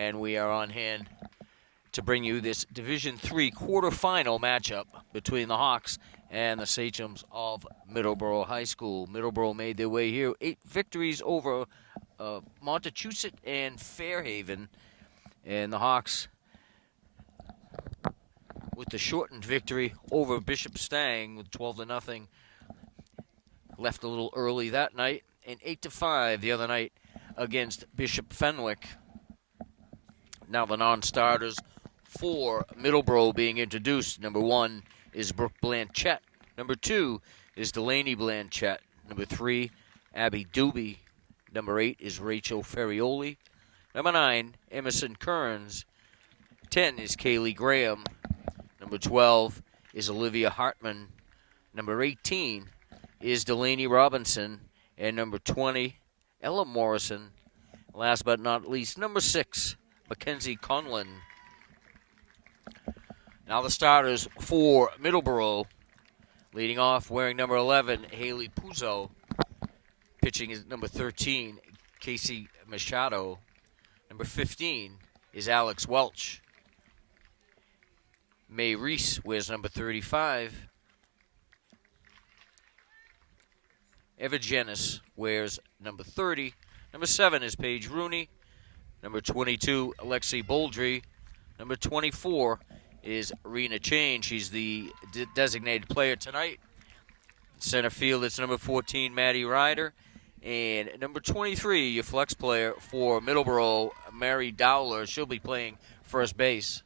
and we are on hand to bring you this Division III quarterfinal matchup between the Hawks and the Sachems of Middleboro High School. Middleboro made their way here, 8 victories over Montechusett and Fairhaven, and the Hawks with the shortened victory over Bishop Stang with 12-0. Left a little early that night, and 8-5 the other night against Bishop Fenwick. Now the non-starters for Middleboro being introduced. Number 1 is Brooke Blanchette. Number 2 is Delaney Blanchette. Number 3, Abby Doobie. Number 8 is Rachel Ferrioli. Number 9, Emerson Kearns. 10 is Kaylee Graham. Number 12 is Olivia Hartman. Number 18 is Delaney Robinson. And number 20, Ella Morrison. Last but not least, number 6, Mackenzie Conlon. Now the starters for Middleboro. Leading off, wearing number 11, Haley Puzo. Pitching is number 13, Casey Machado. Number 15 is Alex Welch. May Reese wears number 35. Eva Jenis wears number 30. Number 7 is Paige Rooney. Number 22, Alexi Boldry. Number 24 is Rena Chain. She's the designated player tonight. Center field, it's number 14, Maddie Ryder. And number 23, your flex player for Middleboro, Mary Dowler. She'll be playing first base.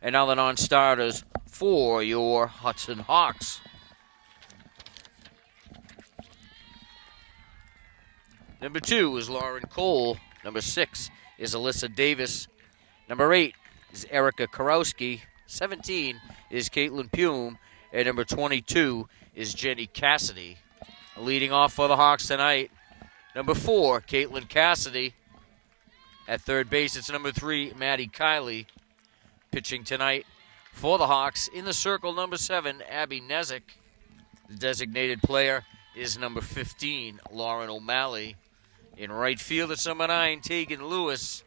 And now the non-starters for your Hudson Hawks. Number 2 is Lauren Cole. Number 6 is Alyssa Davis. Number 8 is Erica Karowski. 17 is Caitlin Pume. And number 22 is Jenny Cassidy. Leading off for the Hawks tonight, number 4, Caitlin Cassidy. At third base, it's number 3, Maddie Kiley. Pitching tonight for the Hawks in the circle, number 7, Abby Nezik. The designated player is number 15, Lauren O'Malley. In right field, it's number 9, Tegan Lewis.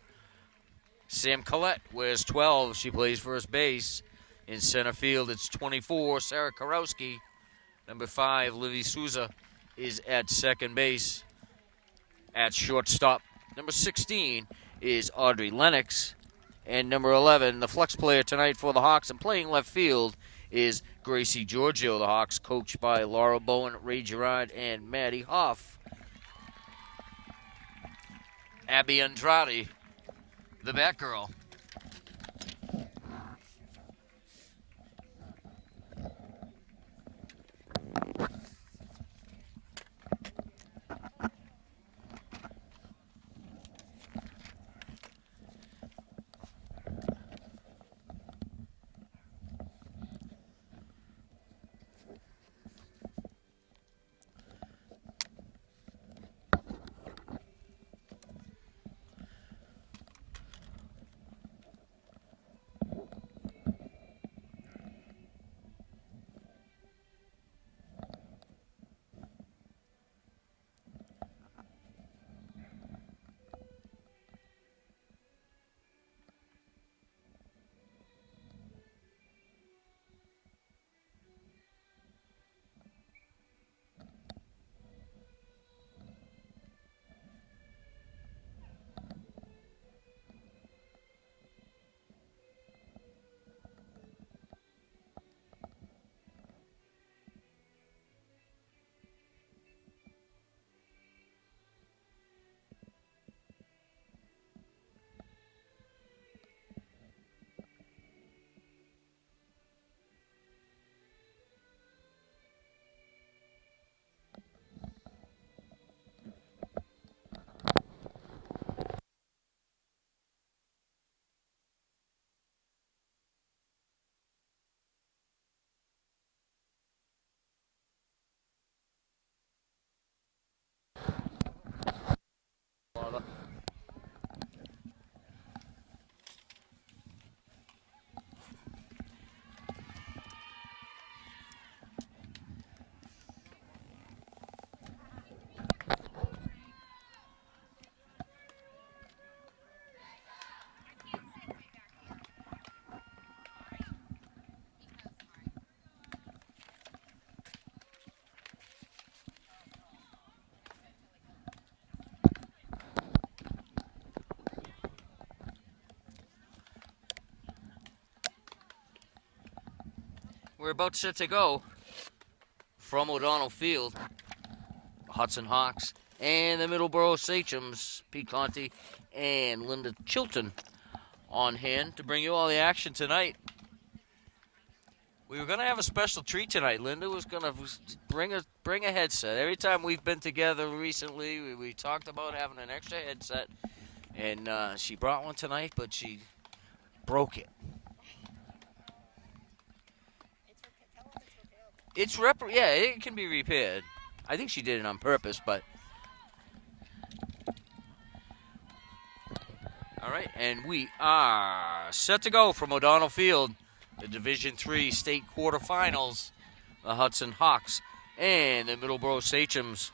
Sam Collette wears 12. She plays first base. In center field, it's 24, Sarah Karowski. Number 5, Livy Souza is at second base. At shortstop, number 16 is Audrey Lennox. And number 11, the flex player tonight for the Hawks and playing left field, is Gracie Giorgio. The Hawks coached by Laura Bowen, Ray Gerard, and Maddie Hoff. Abby Andrade, the Batgirl. we're about set to go from O'Donnell Field. Hudson Hawks and the Middleboro Sachems, Pete Conti and Linda Chilton on hand to bring you all the action tonight. We were going to have a special treat tonight. Linda was going to bring a headset. Every time we've been together recently, we talked about having an extra headset, and she brought one tonight, but she broke it. Yeah, it can be repaired. I think she did it on purpose, but all right, and we are set to go from O'Donnell Field, the Division III state quarterfinals, the Hudson Hawks and the Middleboro Sachems.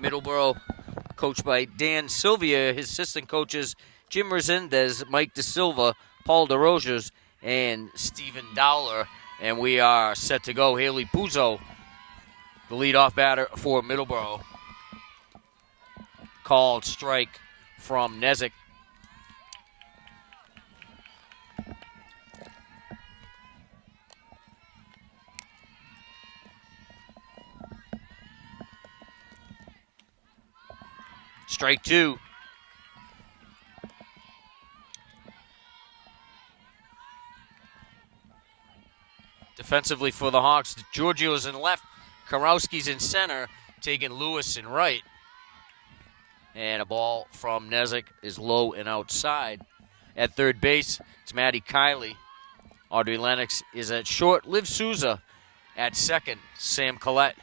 Middleboro, coached by Dan Sylvia, his assistant coaches Jim Resendez, Mike DeSilva, Paul DeRosiers, and Stephen Dowler. And we are set to go. Haley Puzo, the leadoff batter for Middleboro. Called strike from Nezik. Strike two. Defensively for the Hawks, Giorgio's in left, Karowski's in center, taking Lewis in right. And a ball from Nezik is low and outside. At third base, it's Maddie Kiley. Audrey Lennox is at short. Liv Souza at second. Sam Collette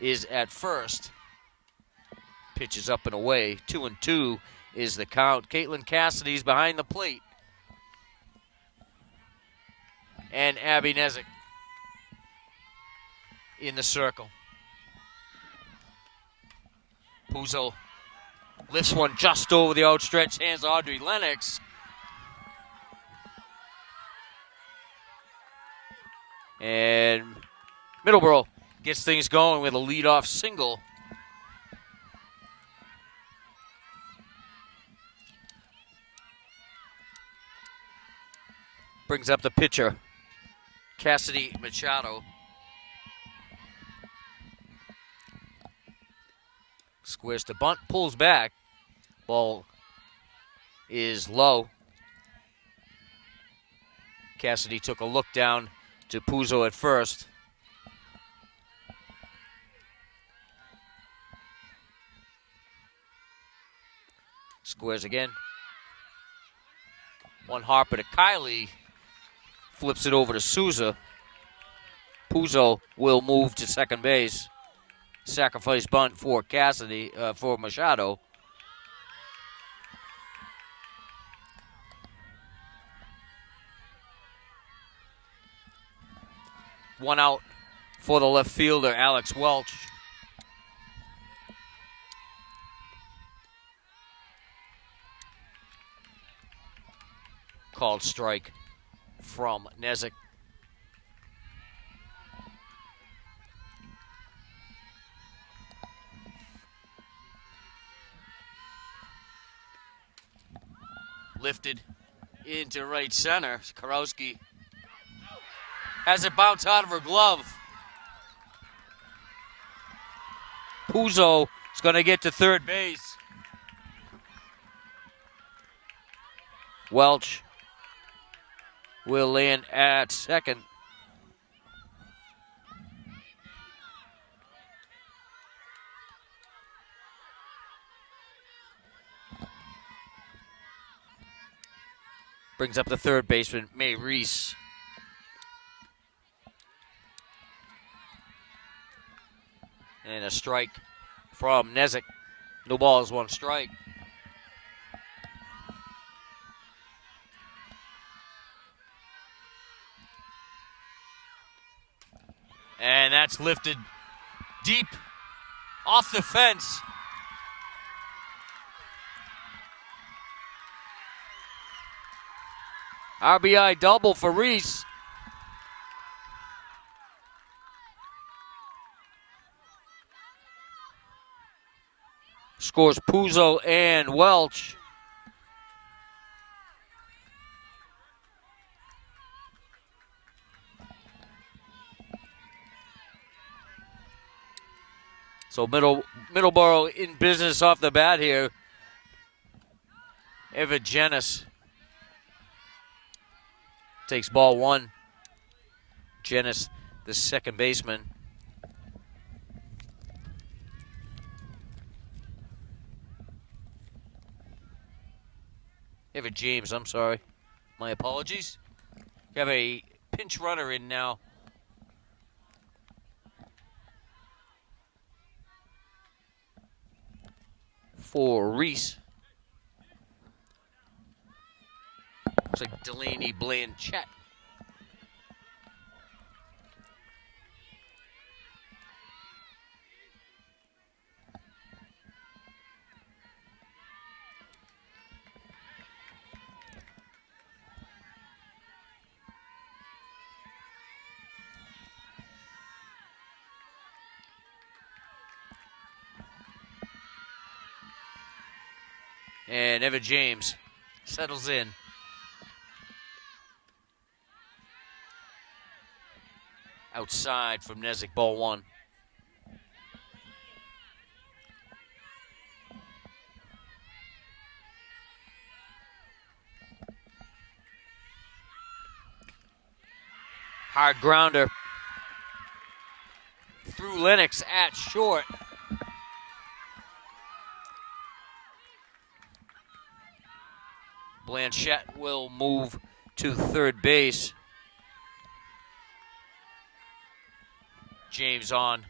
is at first. Pitch is up and away. 2-2 is the count. Caitlin Cassidy's behind the plate. And Abby Nezik in the circle. Puzo lifts one just over the outstretched hands of Audrey Lennox. And Middleboro gets things going with a leadoff single. Brings up the pitcher, Cassidy Machado. Squares to bunt, pulls back. Ball is low. Cassidy took a look down to Puzo at first. Squares again. One hopper to Kiley. Flips it over to Souza. Puzo will move to second base. Sacrifice bunt for Cassidy, for Machado. One out for the left fielder, Alex Welch. Called strike from Nezik. Lifted into right center. Karowski has it bounce out of her glove. Puzo is going to get to third base. Welch will land at second. Brings up the third baseman, May Reese. And a strike from Nezik. No balls, one strike. And that's lifted deep off the fence. RBI double for Reese. scores Puzo and Welch. So Middleboro in business off the bat here. Evagenis takes ball one. Genis, the second baseman. Eva James, I'm sorry. My apologies. We have a pinch runner in now. For Reese. Looks like Delaney Blanchett. And Eva James settles in. Outside from Nezik, ball one. Hard grounder through Lennox at short. Blanchett will move to third base. James on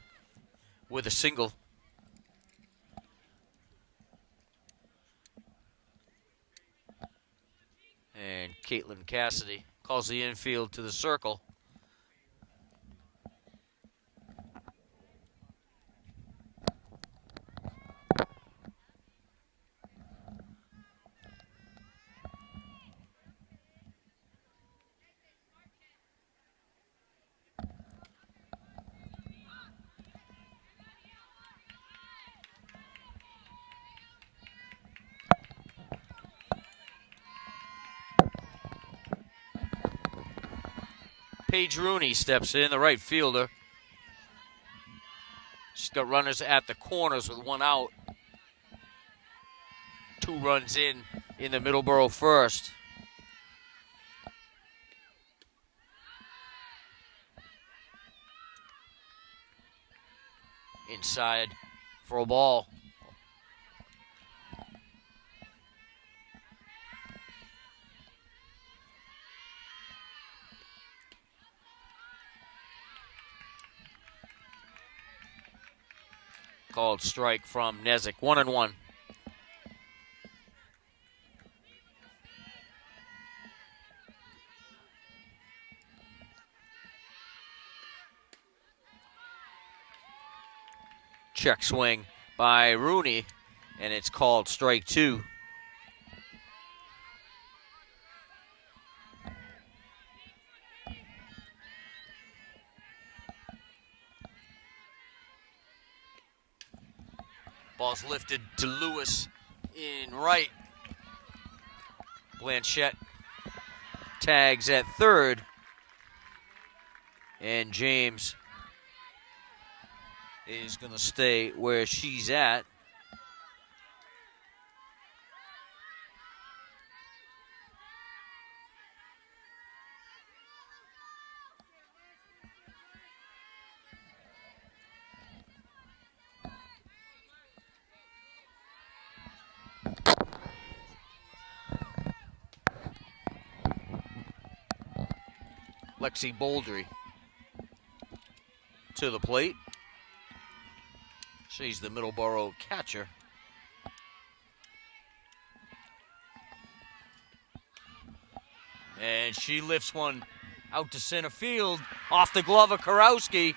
with a single. And Caitlin Cassidy calls the infield to the circle. Paige Rooney steps in, the right fielder. She's got runners at the corners with one out. 2 runs in the Middleboro first. Inside for a ball. Called strike from Nezik. 1-1. Check swing by Rooney, and it's called strike 2. Ball's lifted to Lewis in right. Blanchett tags at third. And James is going to stay where she's at. Lexi Bouldry to the plate. She's the Middleboro catcher. And she lifts one out to center field off the glove of Karowski.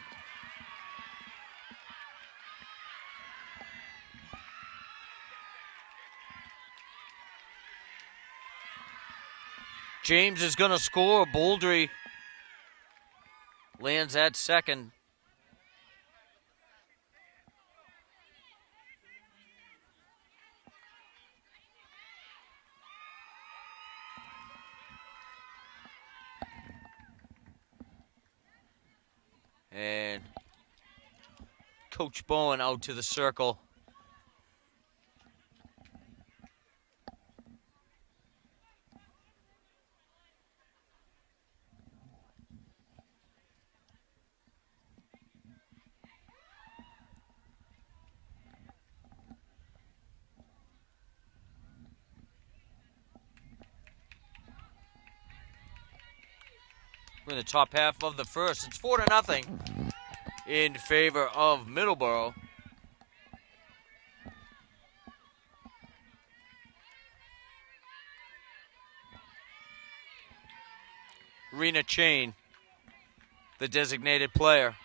James is going to score. Bouldry lands at second. Coach Bowen out to the circle. We're in the top half of the first. It's 4-0 in favor of Middleboro. Rena Chain, the designated player.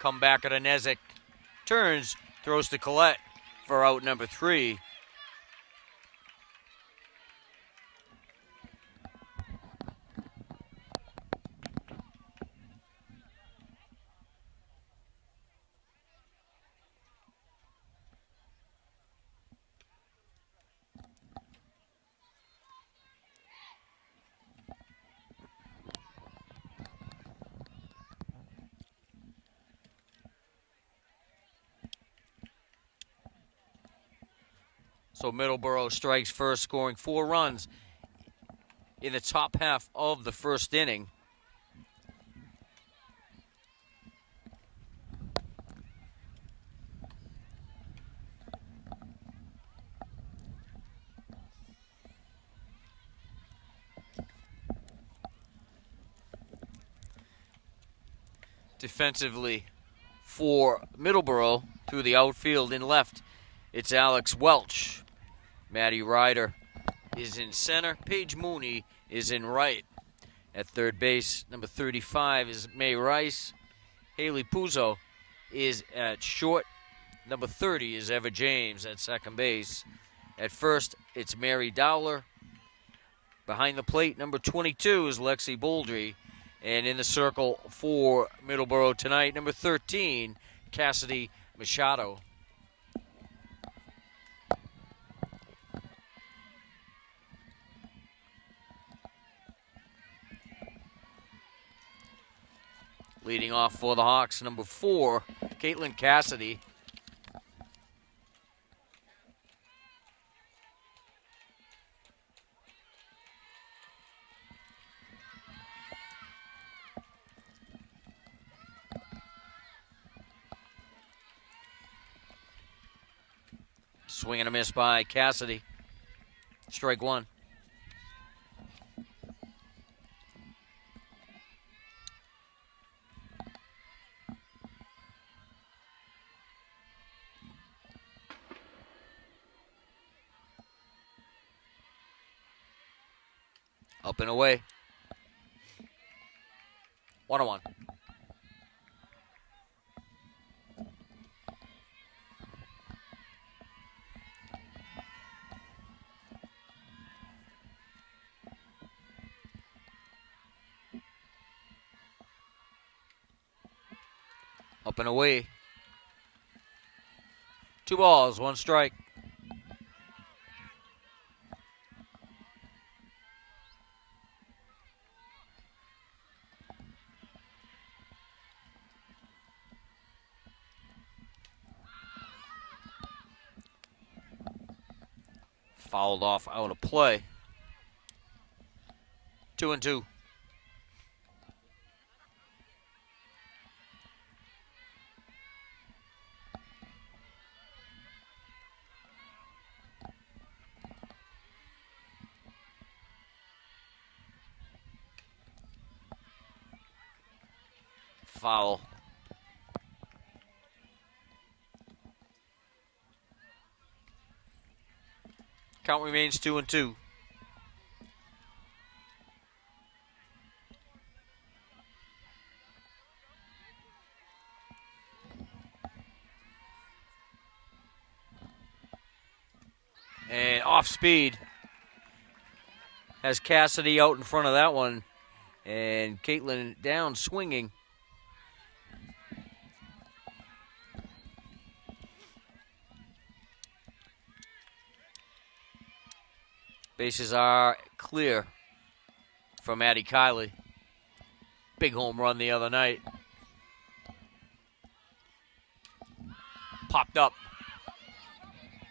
Come back at Anezic. Turns, throws to Collette for out number 3. So Middleboro strikes first, scoring 4 runs in the top half of the first inning. Defensively for Middleboro through the outfield in left, it's Alex Welch. Maddie Ryder is in center. Paige Mooney is in right. At third base, number 35 is May Rice. Haley Puzo is at short. Number 30 is Eva James at second base. At first, it's Mary Dowler. Behind the plate, number 22 is Lexi Bouldry. And in the circle for Middleboro tonight, number 13, Cassidy Machado. Leading off for the Hawks, number 4, Caitlin Cassidy. Swing and a miss by Cassidy. Strike 1. Up and away. 1-1. Up and away. 2 balls, 1 strike. Fouled off out of play. 2-2. Foul. Count remains 2-2. And off speed. Has Cassidy out in front of that one. And Caitlin down swinging. Bases are clear for Matty Kiley. Big home run the other night. Popped up.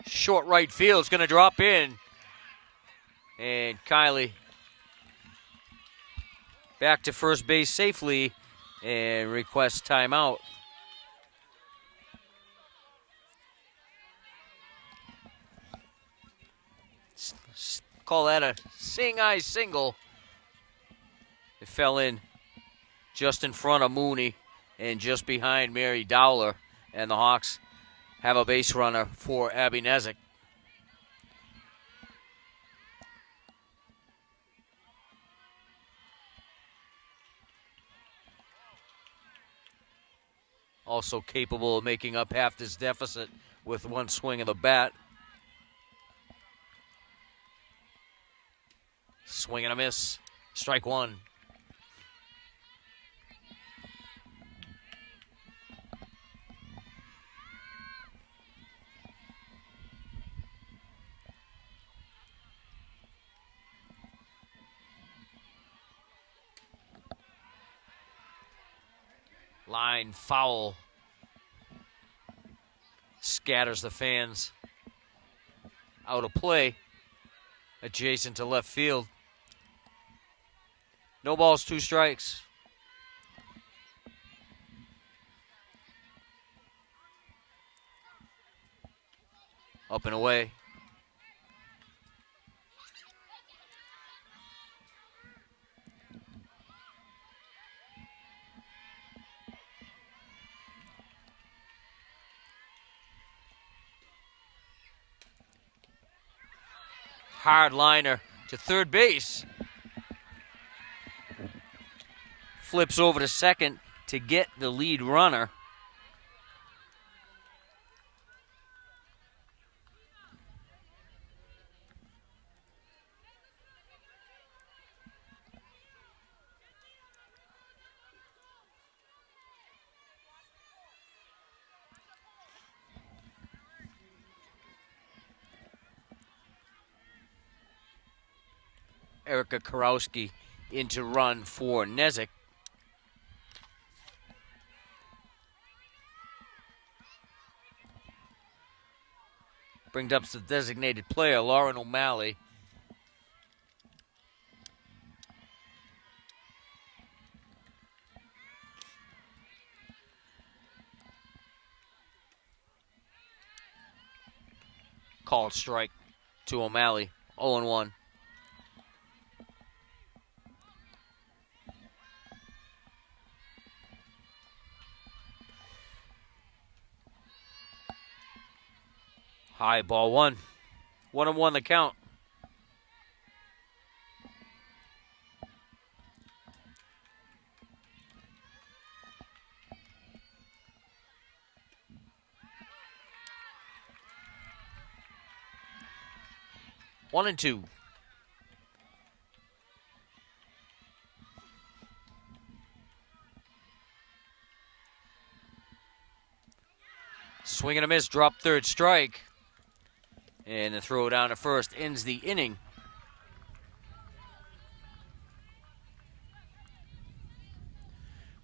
Short right field. It's going to drop in. And Kiley back to first base safely and requests timeout. Call that a seeing-eye single. It fell in just in front of Mooney and just behind Mary Dowler. And the Hawks have a base runner for Abby Nezik. Also capable of making up half this deficit with one swing of the bat. Swing and a miss. Strike one. Line foul. Scatters the fans out of play. Adjacent to left field. No balls, 2 strikes. Up and away. Hard liner to third base. Flips over to second to get the lead runner. Erica Karowski in to run for Nezik. Brings up the designated player, Lauren O'Malley. Called strike to O'Malley, 0-1. High ball one. 1-1 the count. One and two. Swing and a miss, drop third strike. And the throw down to first ends the inning.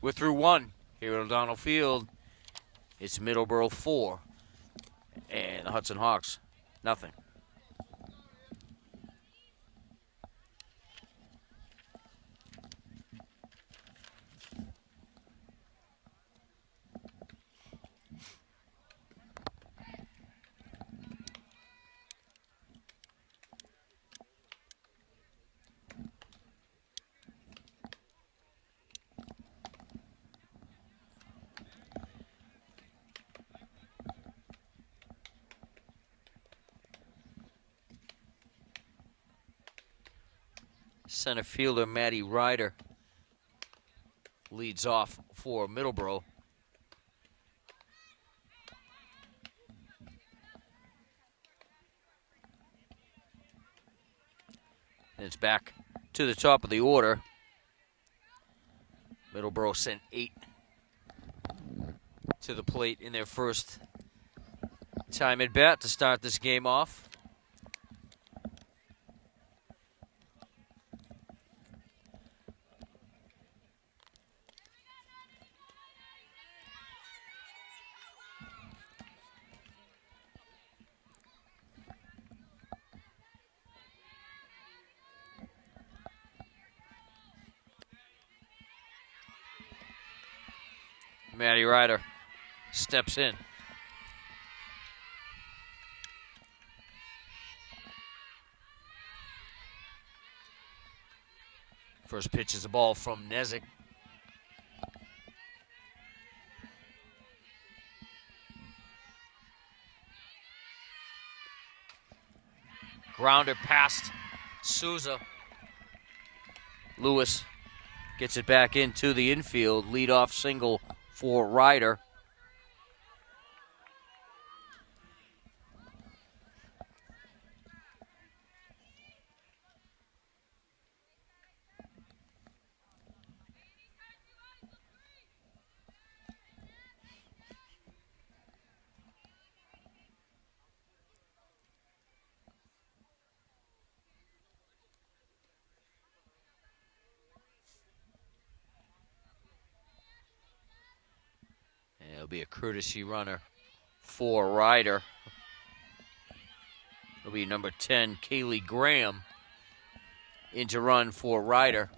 We're through one here at O'Donnell Field. It's Middleboro 4 and the Hudson Hawks nothing. Center fielder Maddie Ryder leads off for Middleboro. And it's back to the top of the order. Middleboro sent 8 to the plate in their first time at bat to start this game off. Matty Ryder steps in. First pitch is a ball from Nezik. Grounder past Souza. Lewis gets it back into the infield. Leadoff single for Ryder. It'll be a courtesy runner for Ryder. It'll be number 10, Kaylee Graham, in to run for Ryder.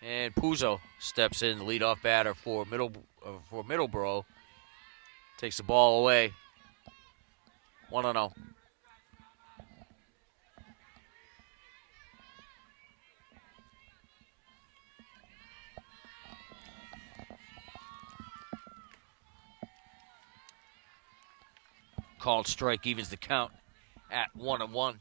And Puzo steps in, leadoff batter for Middleboro. Takes the ball away. 1-0. Called strike evens the count at 1-1.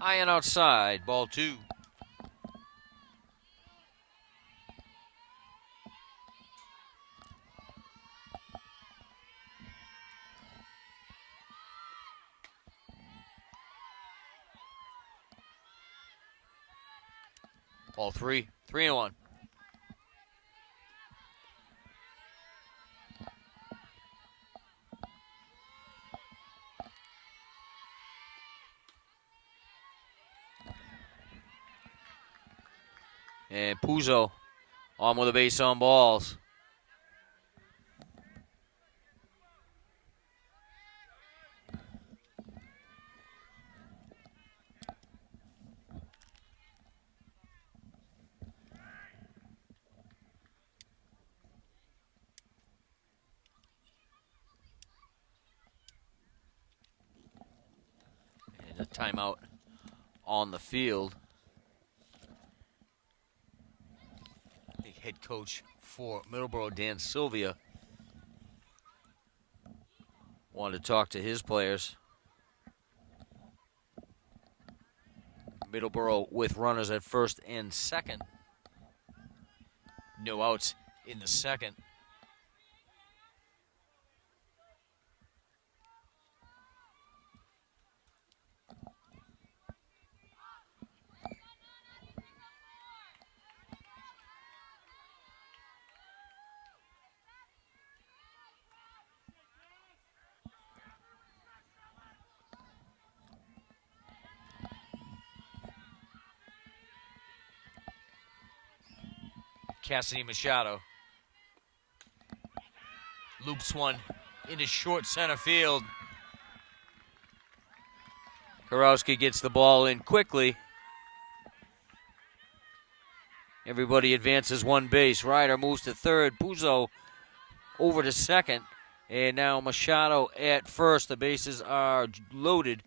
High and outside, ball 2. Ball 3, 3-1. And Puzo on with a base on balls. And a timeout on the field. Head coach for Middleboro, Dan Sylvia, wanted to talk to his players. Middleboro with runners at first and second. No outs in the second. Cassidy Machado loops one into short center field. Karowski gets the ball in quickly. Everybody advances one base. Ryder moves to third. Puzo over to second. And now Machado at first. The bases are loaded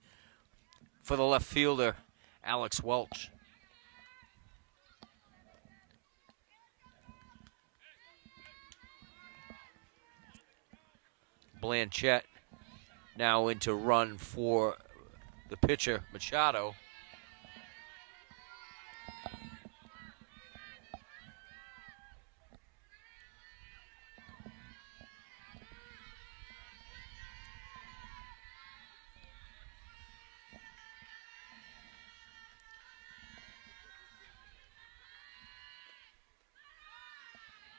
for the left fielder, Alex Welch. Blanchett now into run for the pitcher, Machado.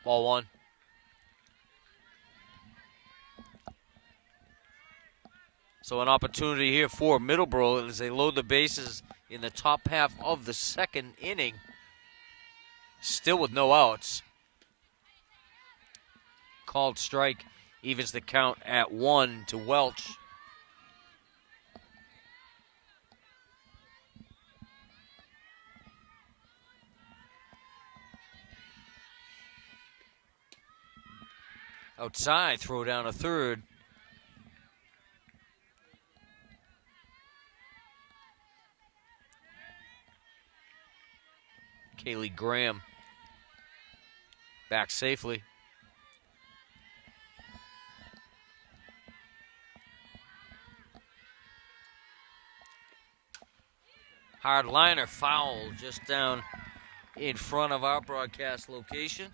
Ball 1. So an opportunity here for Middleboro as they load the bases in the top half of the second inning. Still with no outs. Called strike evens the count at 1 to Welch. Outside, throw down a third. Kaylee Graham back safely. Hard liner foul just down in front of our broadcast location.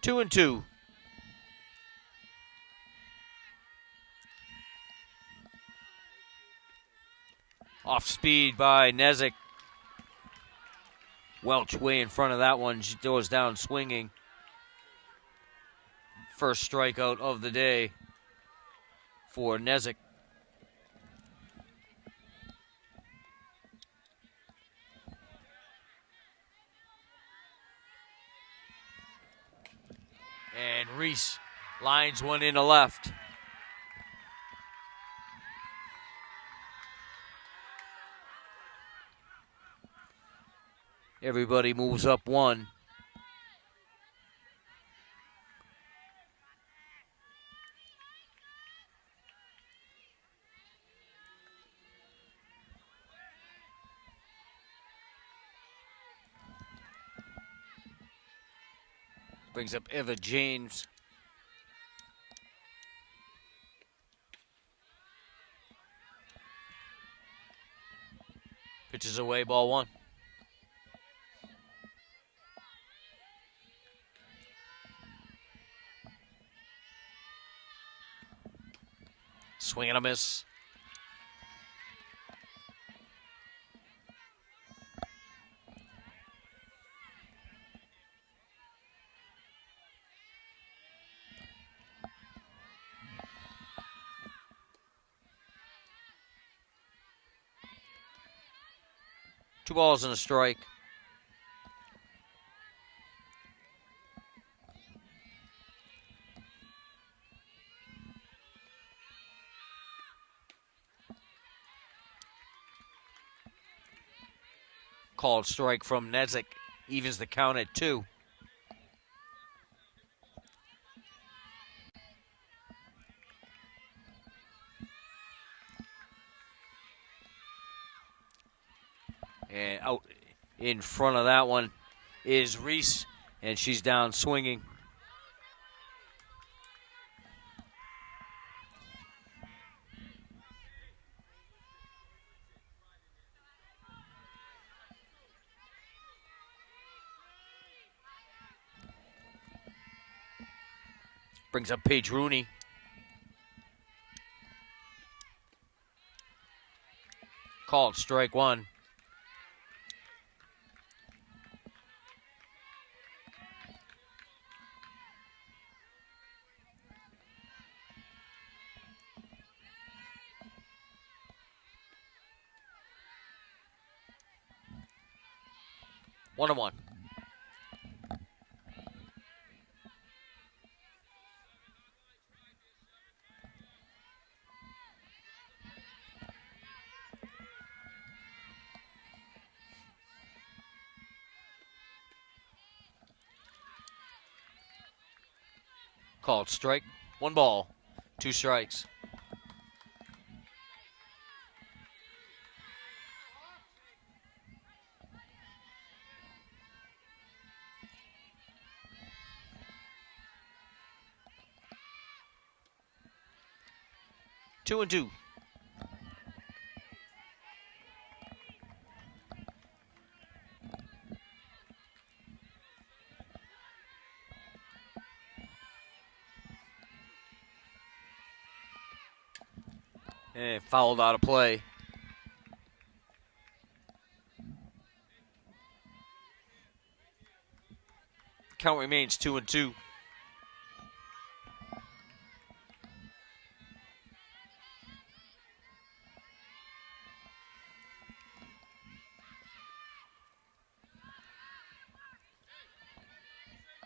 Two and two. Off speed by Nezik. Welch way in front of that one. She goes down swinging. First strikeout of the day for Nezik. And Reese lines one in the left. Everybody moves up one. Brings up Eva James. Pitches away, ball one. Swing and a miss. Two balls and a strike. Called strike from Nezik, evens the count at 2. And out in front of that one is Reese, and she's down swinging. Brings up Paige Rooney. Called strike one. One and one. Called strike. 1 ball, 2 strikes. Two and two. And fouled out of play. Count remains 2-2.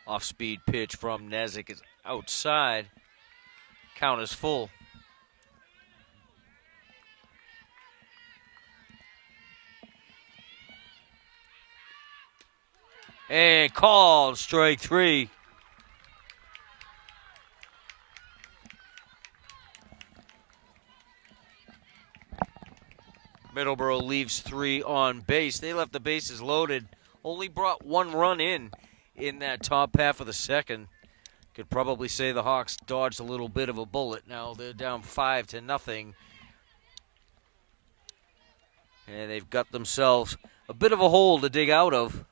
Off-speed pitch from Nezik is outside. Count is full. And called, strike 3. Middleboro leaves 3 on base. They left the bases loaded. Only brought 1 run in that top half of the second. Could probably say the Hawks dodged a little bit of a bullet. Now they're down 5-0. And they've got themselves a bit of a hole to dig out of.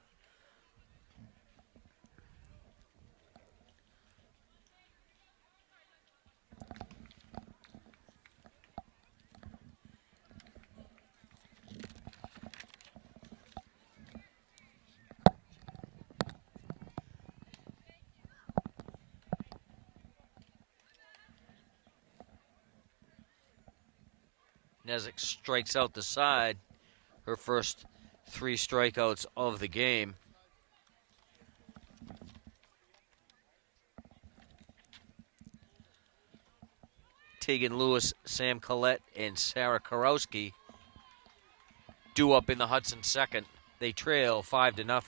Nezik strikes out the side. Her first 3 strikeouts of the game. Tegan Lewis, Sam Collette, and Sarah Karowski due up in the Hudson second. They trail 5-0.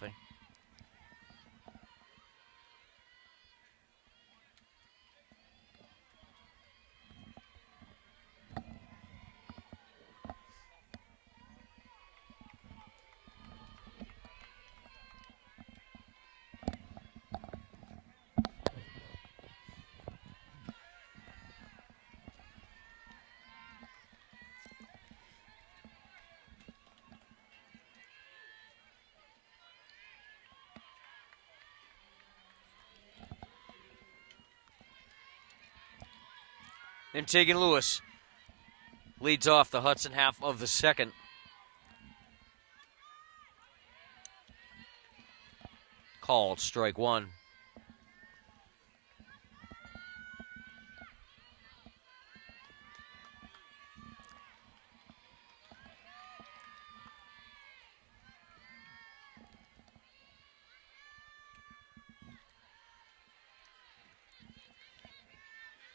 And Tegan Lewis leads off the Hudson half of the second. Called, strike 1.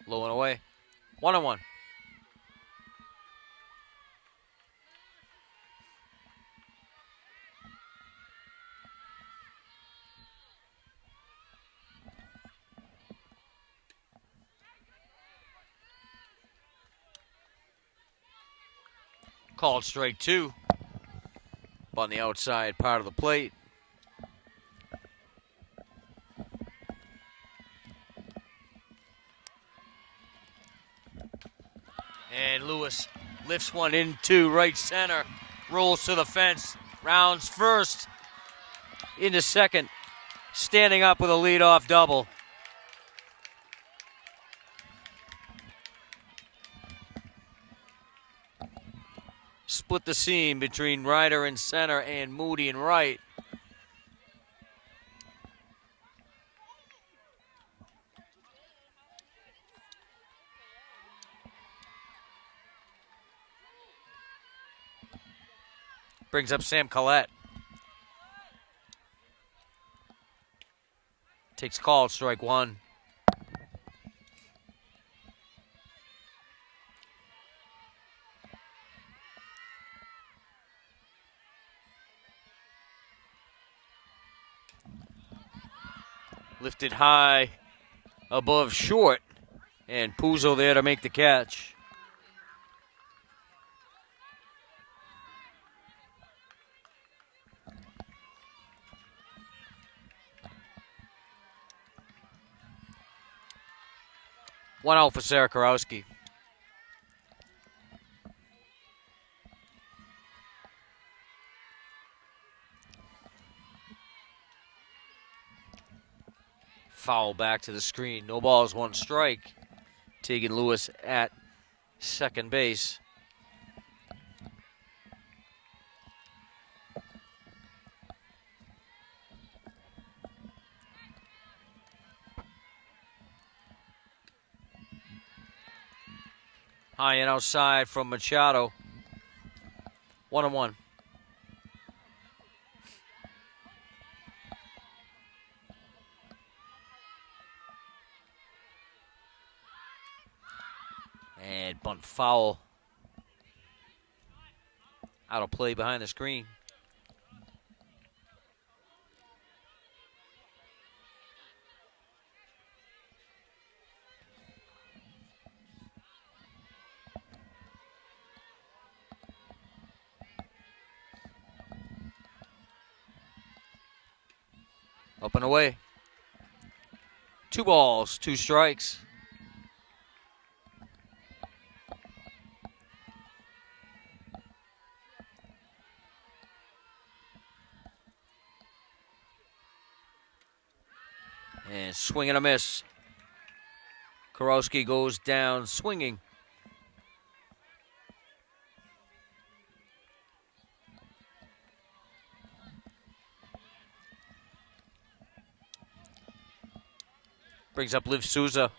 Low and away. 1-1. Called strike 2. On the outside part of the plate. And Lewis lifts one into right center. Rolls to the fence. Rounds first. Into second. Standing up with a leadoff double. Split the seam between Ryder in center and Moody in right. Brings up Sam Collette. Takes call, strike 1. Lifted high above short, and Puzo there to make the catch. One out for Sarah Karowski. Foul back to the screen. No balls, 1 strike. Tegan Lewis at second base. High and outside from Machado. 1-1. And bunt foul. Out of play behind the screen. Up and away. 2 balls, 2 strikes. And swing and a miss. Kurowski goes down swinging. Brings up Liv Souza.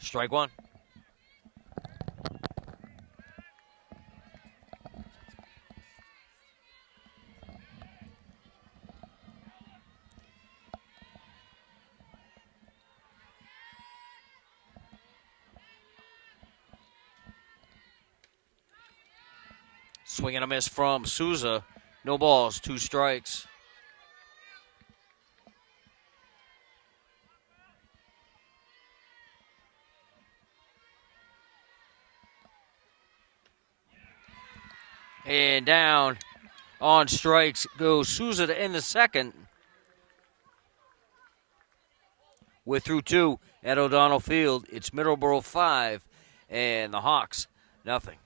Strike 1. Swing and a miss from Souza. No balls, 2 strikes. And down on strikes goes Souza to end the second. We're through 2 at O'Donnell Field. It's Middleboro 5 and the Hawks nothing.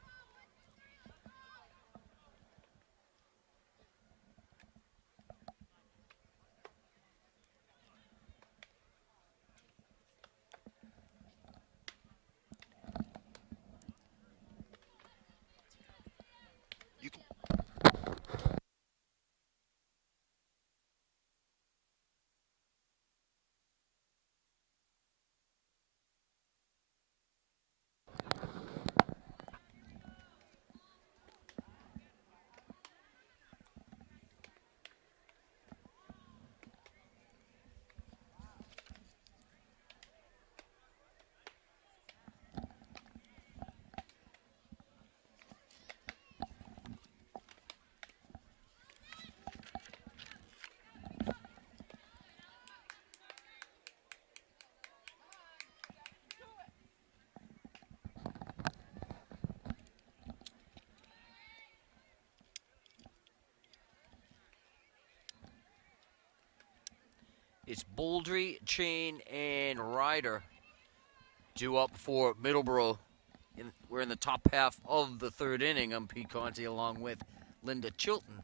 It's Bouldry, Chain, and Ryder due up for Middleboro. We're in the top half of the 3rd inning. I'm Pete Conti along with Linda Chilton.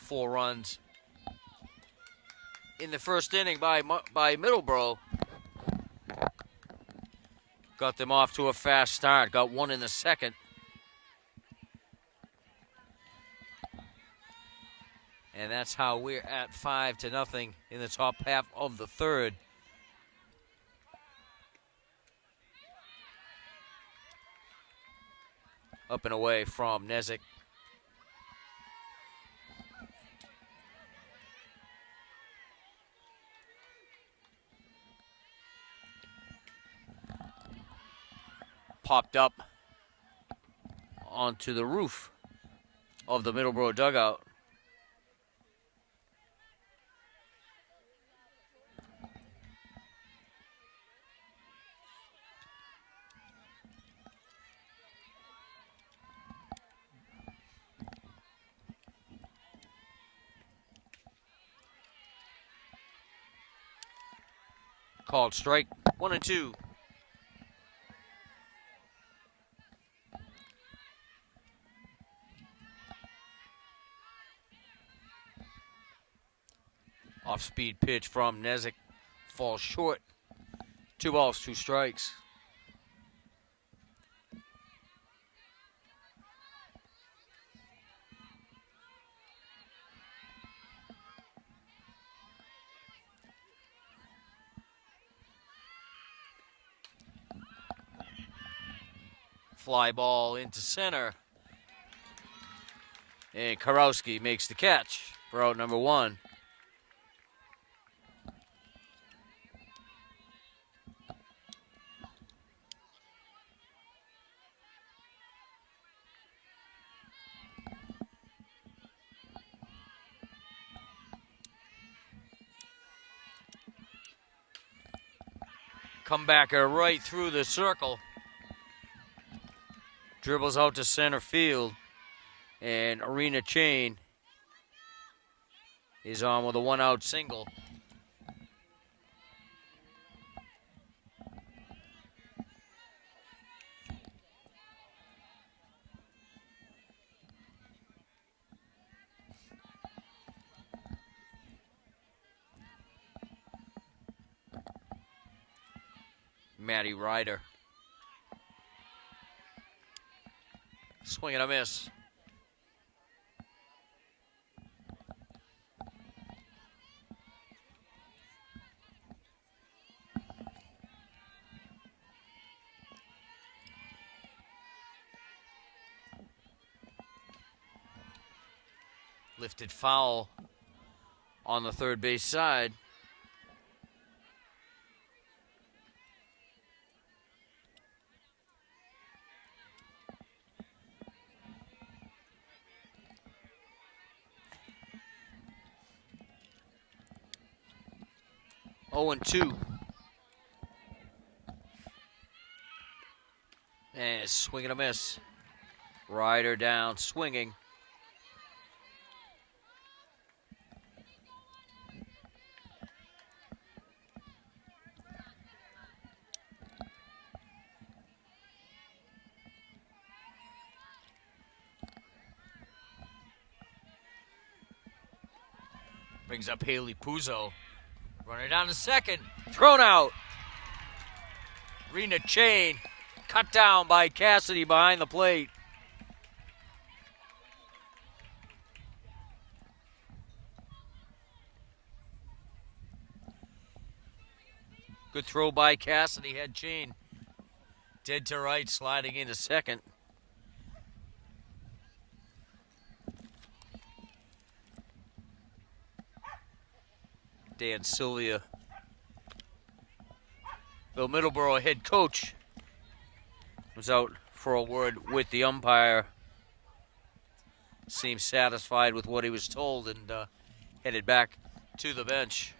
Four runs in the 1st inning by Middleboro. Got them off to a fast start. Got 1 in the 2nd. And that's how we're at 5-0 in the top half of the 3rd. Up and away from Nezik. Popped up onto the roof of the Middleboro dugout. Called strike 1-2. Off-speed pitch from Nezik falls short. 2 balls, 2 strikes. Fly ball into center. And Karowski makes the catch for out number 1. Comebacker right through the circle. Dribbles out to center field. And Arena Chain is on with a 1-out single. Matty Ryder. Swing and a miss. Lifted foul on the third base side. Oh, and 2. And swing and a miss. Ryder down, swinging. Brings up Haley Puzo. Runner down to second. Thrown out. Rena Chain cut down by Cassidy behind the plate. Good throw by Cassidy. Had Chain dead to right, sliding into second. Dan Sylvia, Bill Middleboro head coach, was out for a word with the umpire. Seemed satisfied with what he was told and headed back to the bench.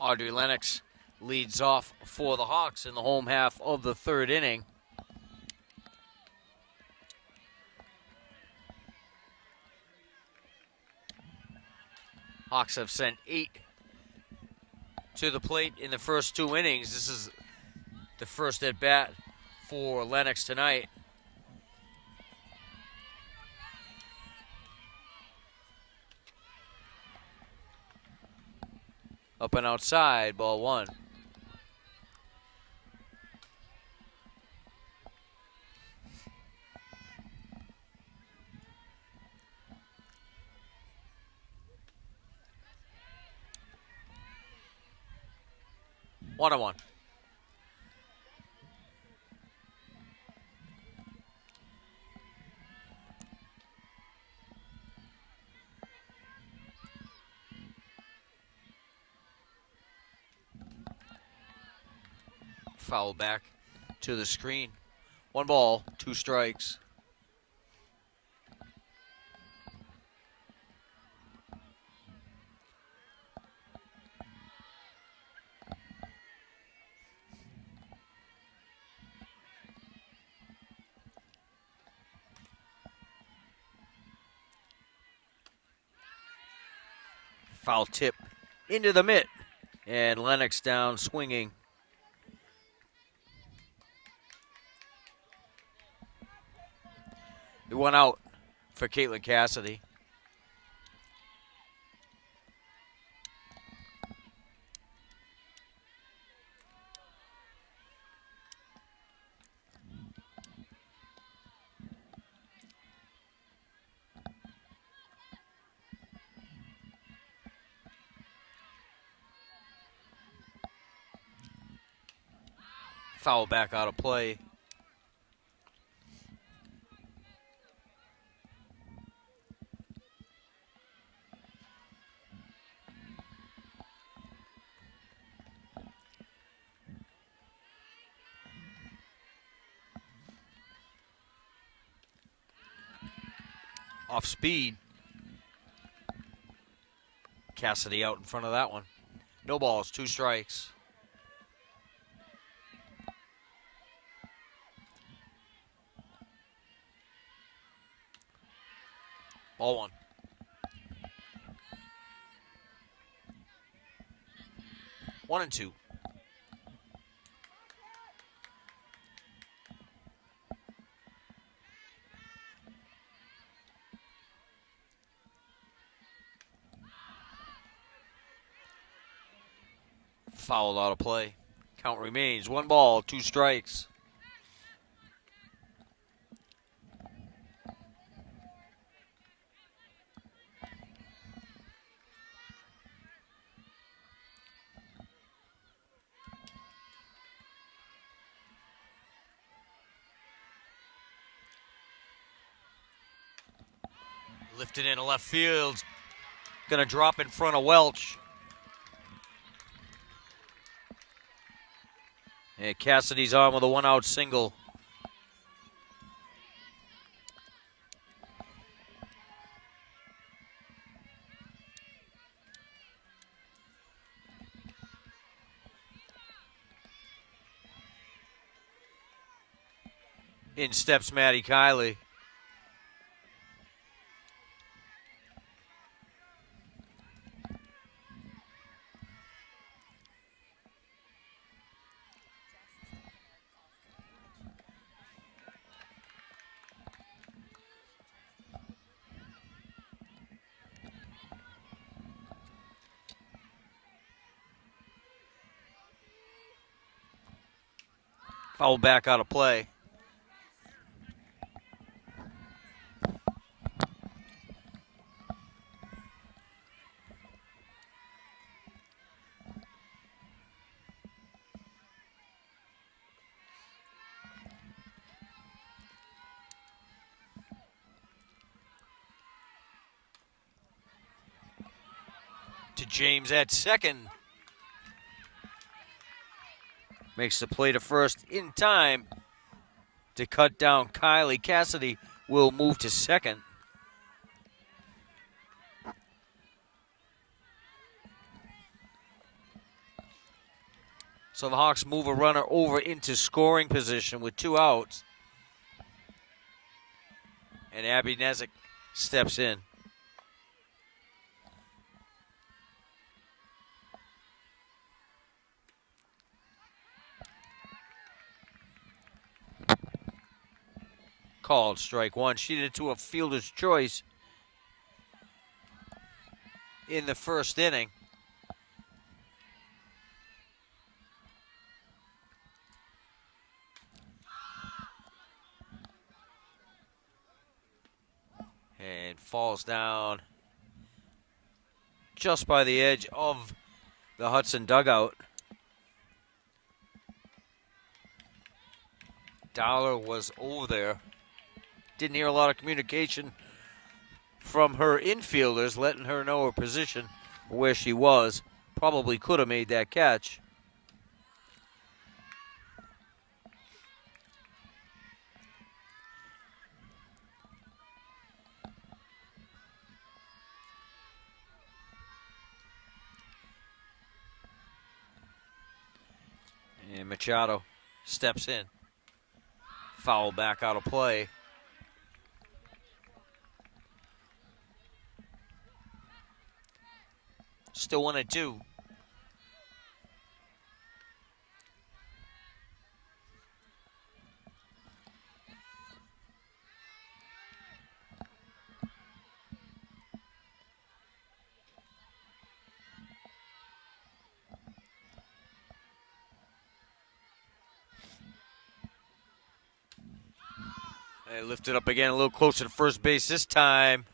Audrey Lennox leads off for the Hawks in the home half of the third inning. Hawks have sent 8 to the plate in the first 2 innings. This is the first at bat for Lennox tonight. Up and outside, ball 1. One on one. Foul back to the screen. 1 ball, 2 strikes. Foul tip into the mitt. And Lennox down swinging. It went out for Caitlin Cassidy. Foul back out of play. Off speed. Cassidy out in front of that one. No balls, 2 strikes. Ball 1. One and 2. Foul out of play. Count remains 1 ball, 2 strikes. Lifted into left field. Gonna drop in front of Welch. And Cassidy's on with a 1-out single. In steps Maddie Kiley. Foul back out of play. To James at second. Makes the play to first in time to cut down Kiley. Cassidy will move to second. So the Hawks move a runner over into scoring position with 2 outs. And Abby Nezik steps in. Called strike 1. She did it to a fielder's choice in the first inning. And falls down just by the edge of the Hudson dugout. Dollar was over there. Didn't hear a lot of communication from her infielders, letting her know her position, where she was. Probably could have made that catch. Machado steps in. Foul back out of play. Still 1-2. They lift it up again, a little closer to first base this time.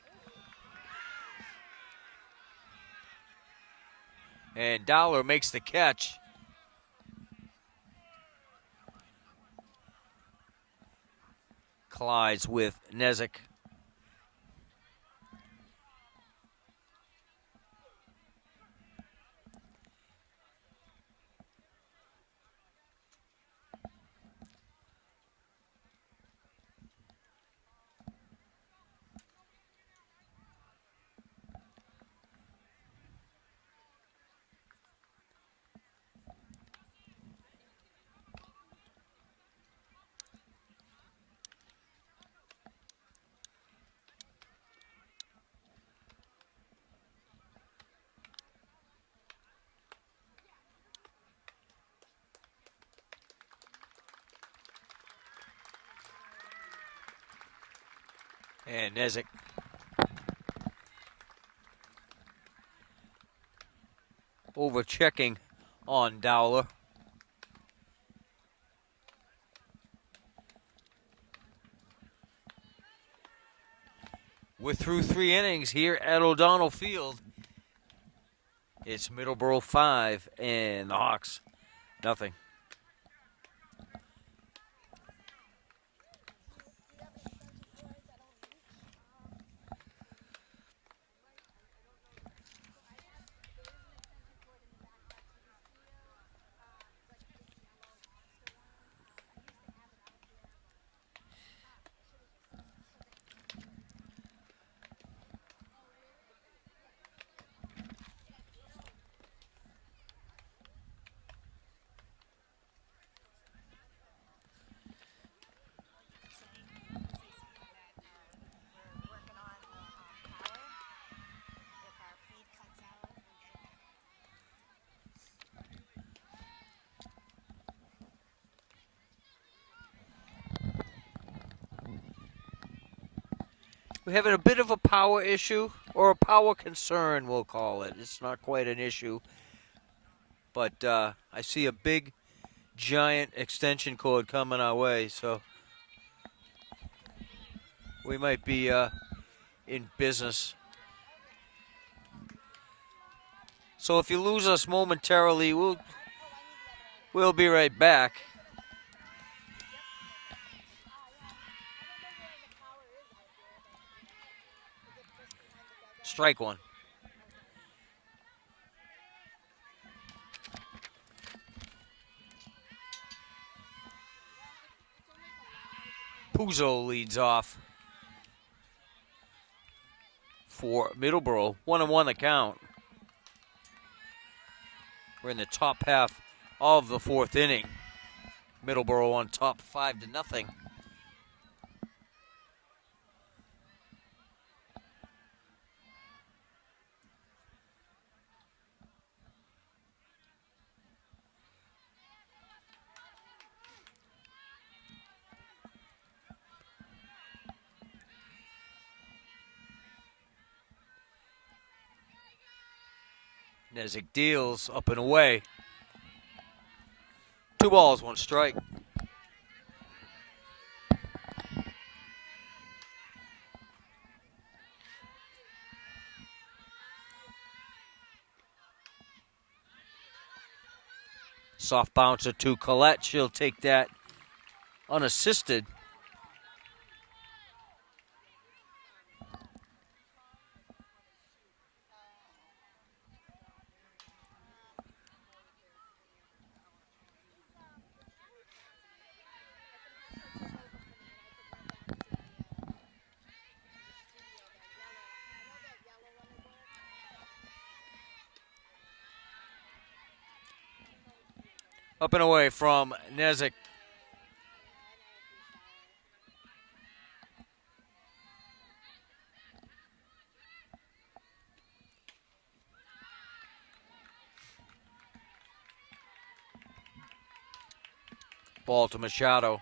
And Dollar makes the catch. Collides with Nezik. And Nezik over checking on Dowler. We're through 3 innings here at O'Donnell Field. It's Middleboro 5 and the Hawks nothing. We're having a bit of a power issue, or a power concern, we'll call it. It's not quite an issue. But I see a big, giant extension cord coming our way, so we might be in business. So if you lose us momentarily, we'll be right back. Strike one. Puzo leads off for Middleboro. 1-1 the count. We're in the top half of the 4th inning. Middleboro on top 5-0. Nezik deals up and away. 2 balls, 1 strike. Soft bouncer to Collette. She'll take that unassisted. Up and away from Nezik. Ball to Machado.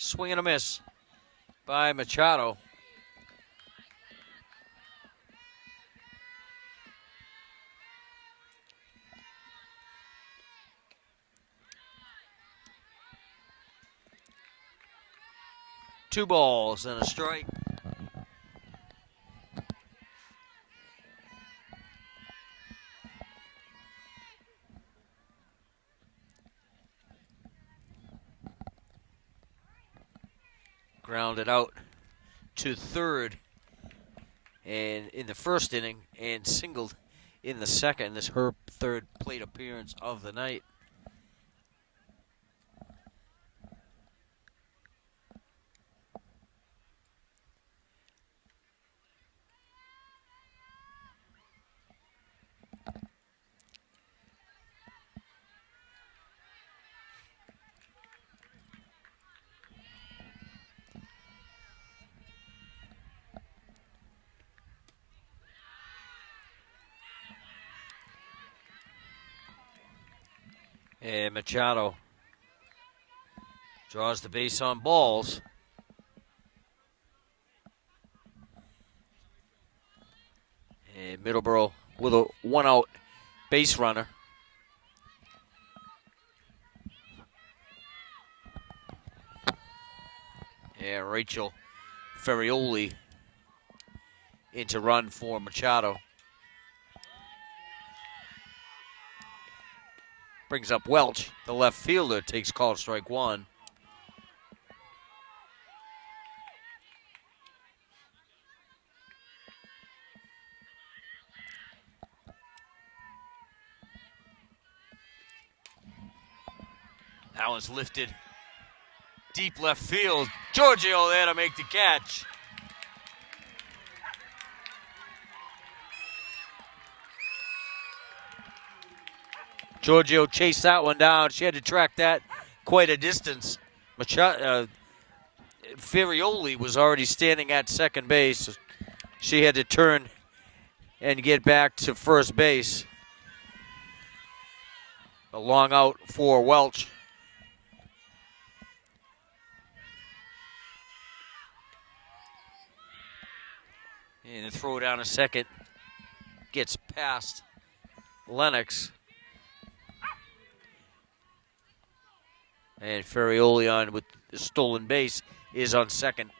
Swing and a miss by Machado. Two balls and a strike. Grounded out to third and in the first inning and singled in the second. This her third plate appearance of the night. And Machado draws the base on balls. And Middleboro with a one-out base runner. And Rachel Ferrioli into run for Machado. Brings up Welch, the left fielder, takes call strike one. That one's lifted deep left field. Giorgio there to make the catch. Giorgio chased that one down. She had to track that quite a distance. Ferrioli was already standing at second base. She had to turn and get back to first base. A long out for Welch. And a throw down a second. Gets past Lennox. And Ferrioli on with the stolen base is on second.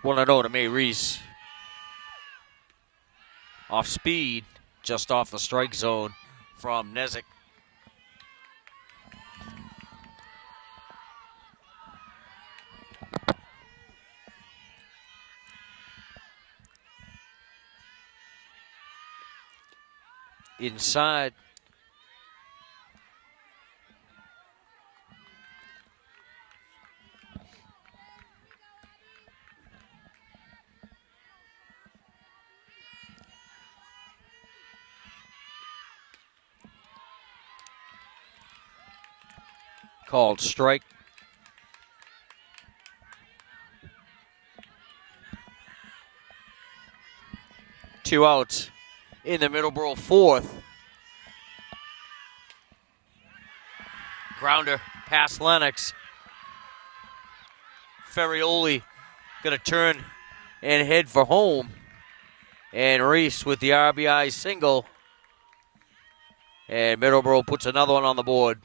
One to know to May Reese. Off speed, just off the strike zone from Nezik. Inside. Called strike. Two outs in the Middleboro fourth. Grounder past Lennox. Ferrioli gonna turn and head for home. And Reese with the RBI single. And Middleboro puts another one on the board.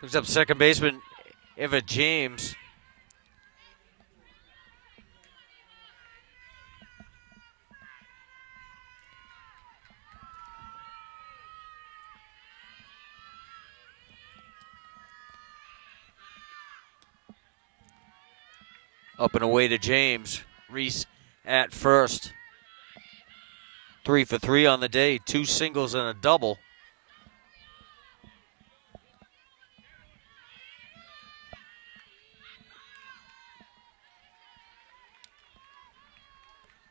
Brings up second baseman Eva James. Up and away to James. Reese at first. 3 for 3 on the day. 2 singles and a double.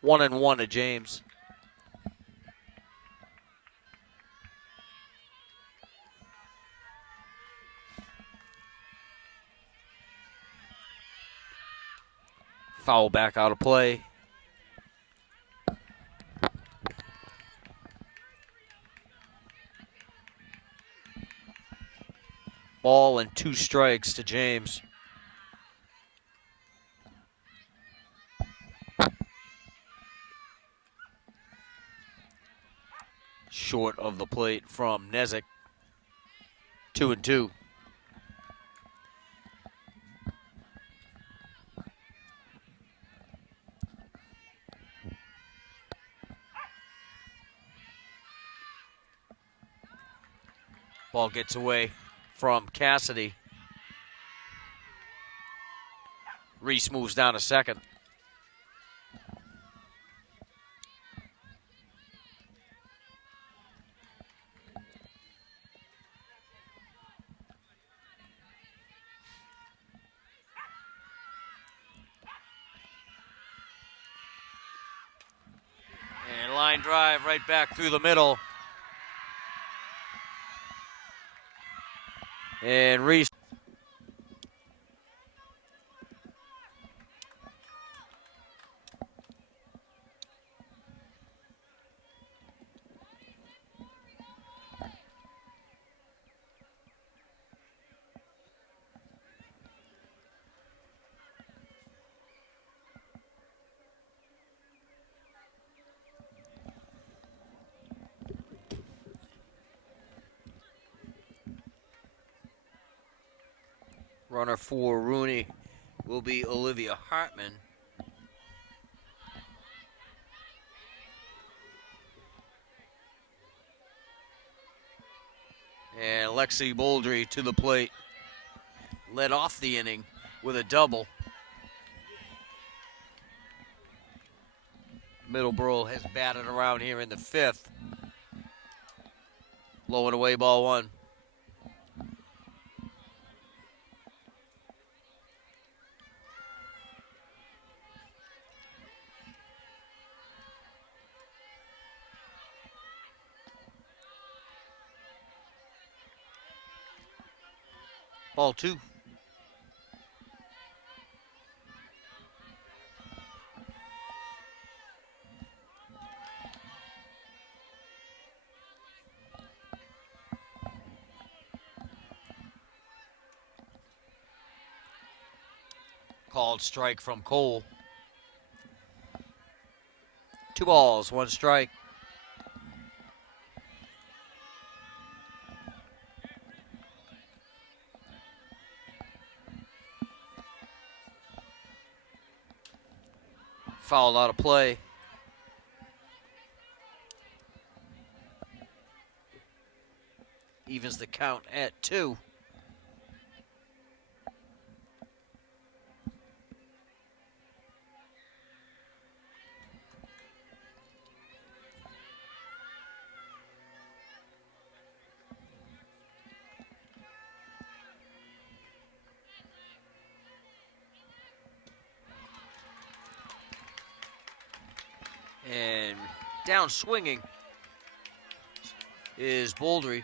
One and one to James. Foul back out of play. Ball and 2 strikes to James. Short of the plate from Nezik. 2 and 2. Ball gets away from Cassidy. Reese moves down to second. And line drive right back through the middle. And Reese. Runner for Rooney will be Olivia Hartman. And Lexi Bouldry to the plate. Led off the inning with a double. Middleboro has batted around here in the 5th. Low and away, ball 1. Ball 2. Called strike from Cole. 2 balls, 1 strike. Foul out of play. Evens the count at 2. And down swinging is Bouldry.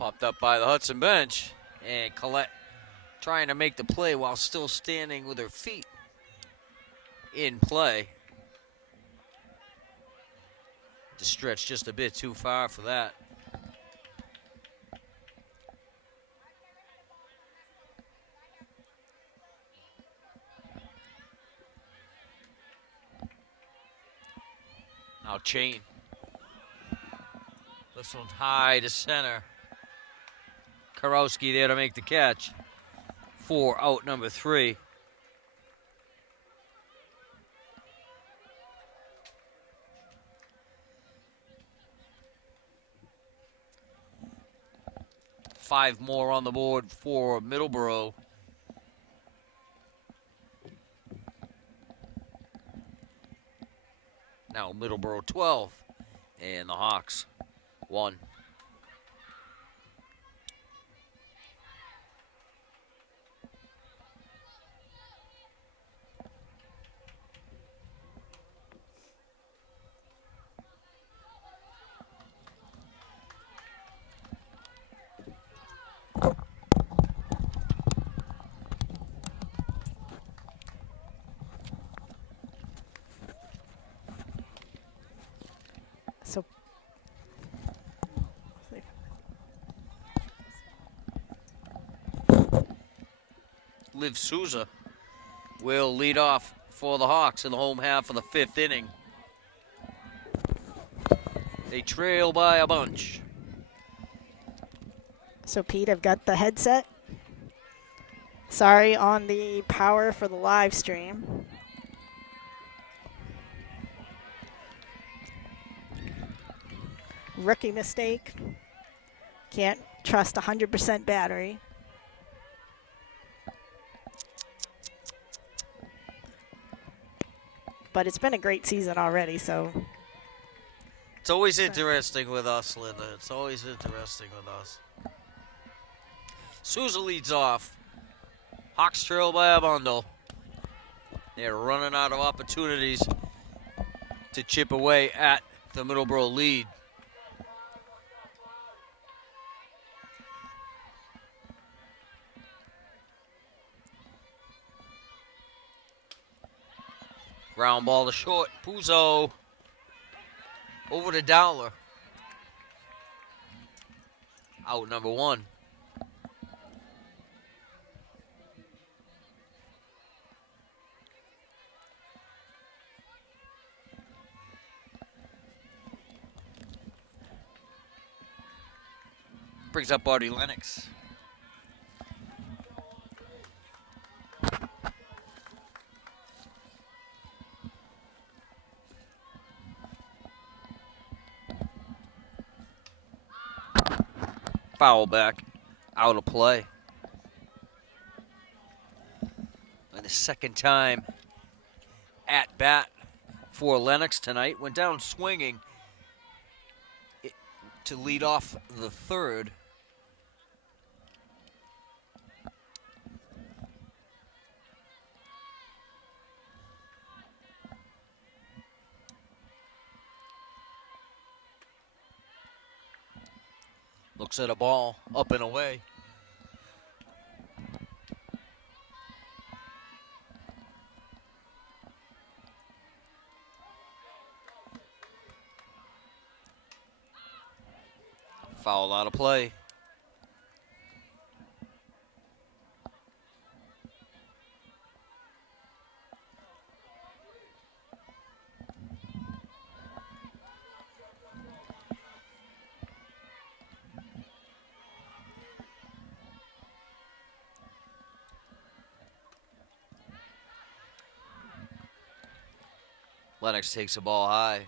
Popped up by the Hudson bench, and Collette trying to make the play while still standing with her feet in play. To stretch just a bit too far for that. Now Chain. This one's high to center. Karowski there to make the catch for out number 3. Five more on the board for Middleboro. Now Middleboro 12 and the Hawks 1. So Liv Souza will lead off for the Hawks in the home half of the 5th inning. They trail by a bunch. So Pete, I've got the headset. Sorry on the power for the live stream. Rookie mistake. Can't trust 100% battery. But it's been a great season already, so. It's always interesting with us, Linda. It's always interesting with us. Souza leads off. Hawks trail by a bundle. They're running out of opportunities to chip away at the Middleboro lead. Ground ball to short. Puzo over to Dowler. Out number 1. Brings up Artie Lennox. Foul back, out of play. And the second time at bat for Lennox tonight. Went down swinging to lead off the 3rd. Looks at a ball up and away. Foul out of play. Lennox takes the ball high.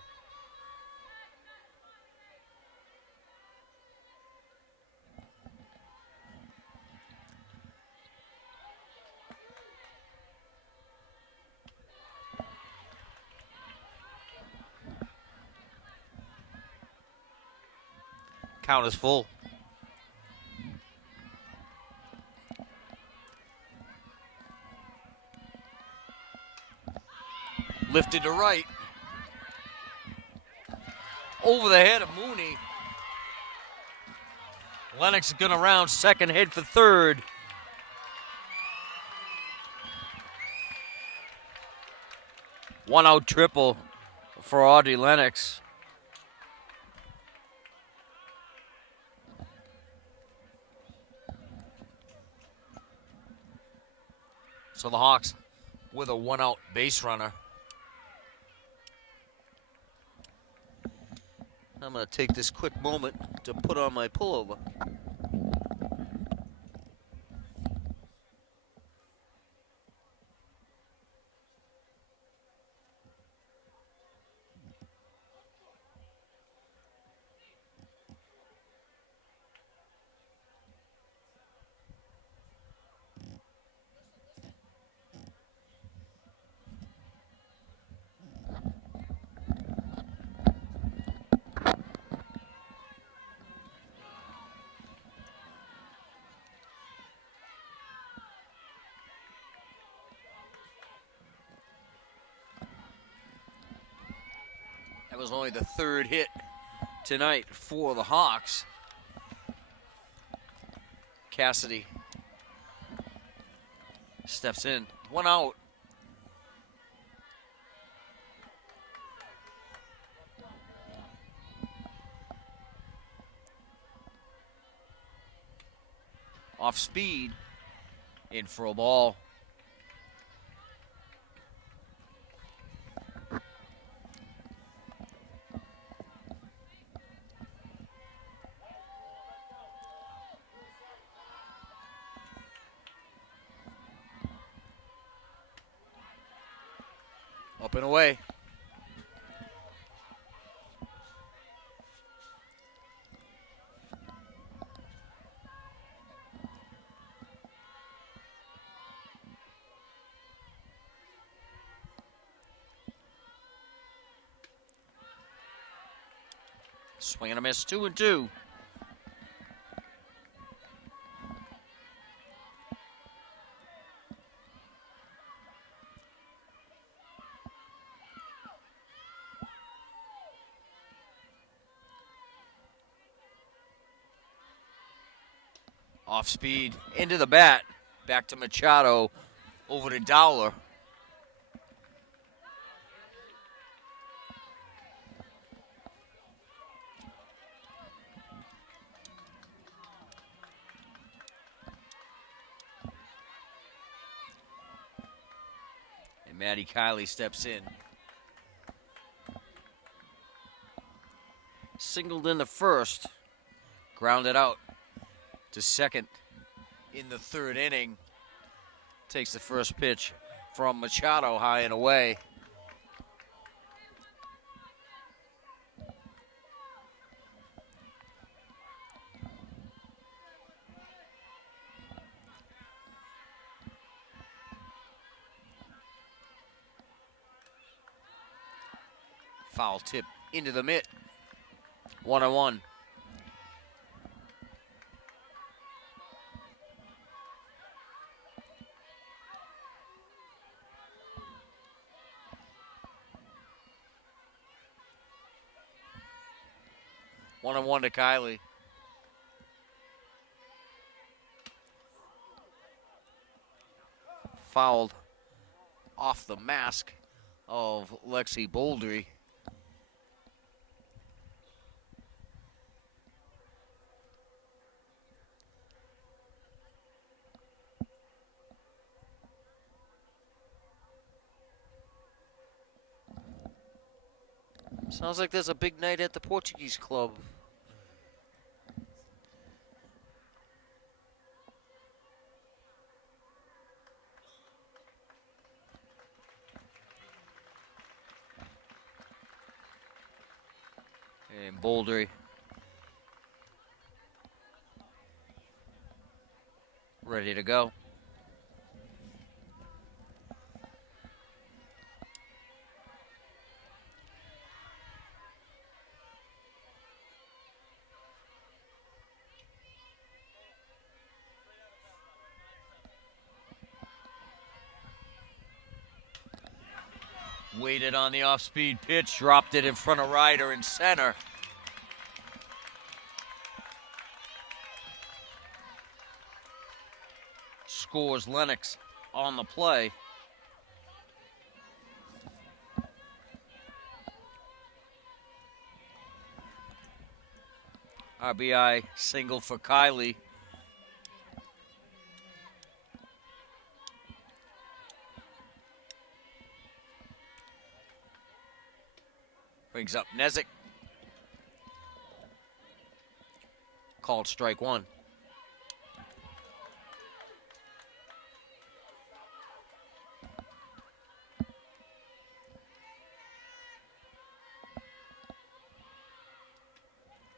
Count is full. Lifted to right. Over the head of Mooney. Lennox is going to round second, head for third. One out triple for Audrey Lennox. So the Hawks with a one out base runner. I'm going to take this quick moment to put on my pullover. That was only the third hit tonight for the Hawks. Cassidy steps in. One out. Off speed. In for a ball. Up and away. Swing and a miss, 2-2. Off speed, into the bat. Back to Machado, over to Dowler. And Maddie Kiley steps in. Singled in the first, grounded out to second in the third inning. Takes the first pitch from Machado, high and away. Foul tip into the mitt. 1-1. One and one to Kiley. Fouled off the mask of Lexi Boldry. Sounds like there's a big night at the Portuguese Club. And Boldry ready to go. Waited on the off-speed pitch, dropped it in front of Ryder in center. scores Lennox on the play. RBI single for Kylie. Brings up Nezik. Called strike one.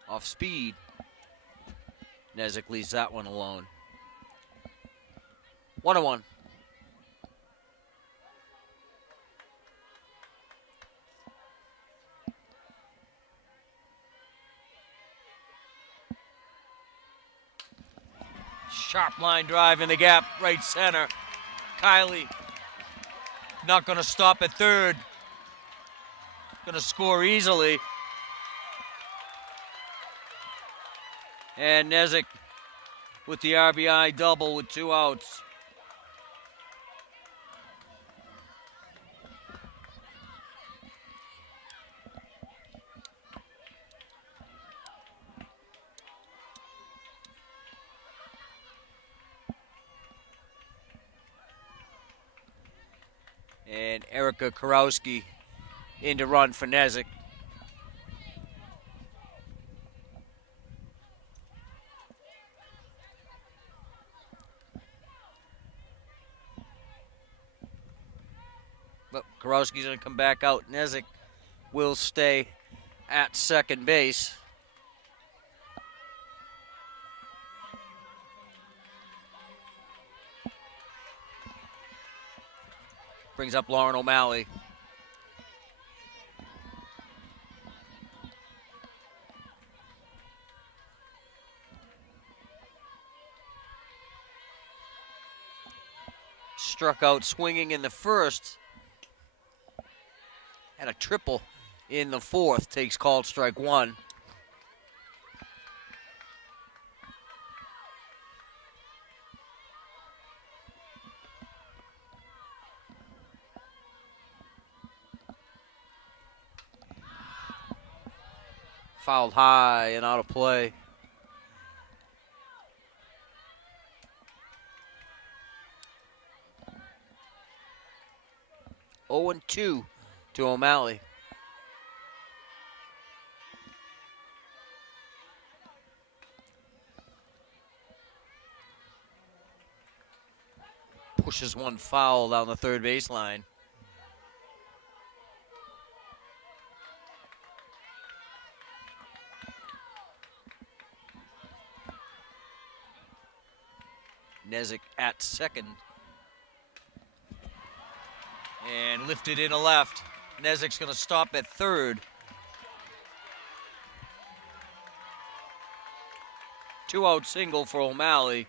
Off speed. Nezik leaves that one alone. 1-1. Sharp line drive in the gap, right center. Kylie not going to stop at third. Going to score easily. And Nezik with the RBI double with 2 outs. And Erica Karowski in to run for Nezik. But Karowski's going to come back out. Nezik will stay at second base. Brings up Lauren O'Malley. Struck out swinging in the first. Had a triple in the fourth. Takes called strike one. Fouled high and out of play. Oh and 2 to O'Malley. Pushes one foul down the third baseline. Nezik at second. And lifted in a left. Nezik's going to stop at third. 2-out single for O'Malley.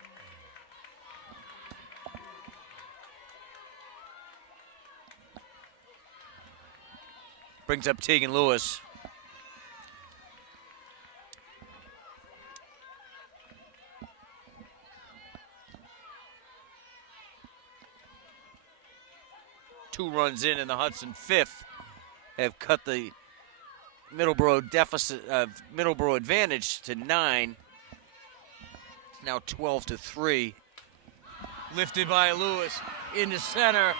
Brings up Tegan Lewis. Two runs in the Hudson fifth have cut the Middleboro deficit, Middleboro advantage to 9. It's now 12-3. Lifted by Lewis into center.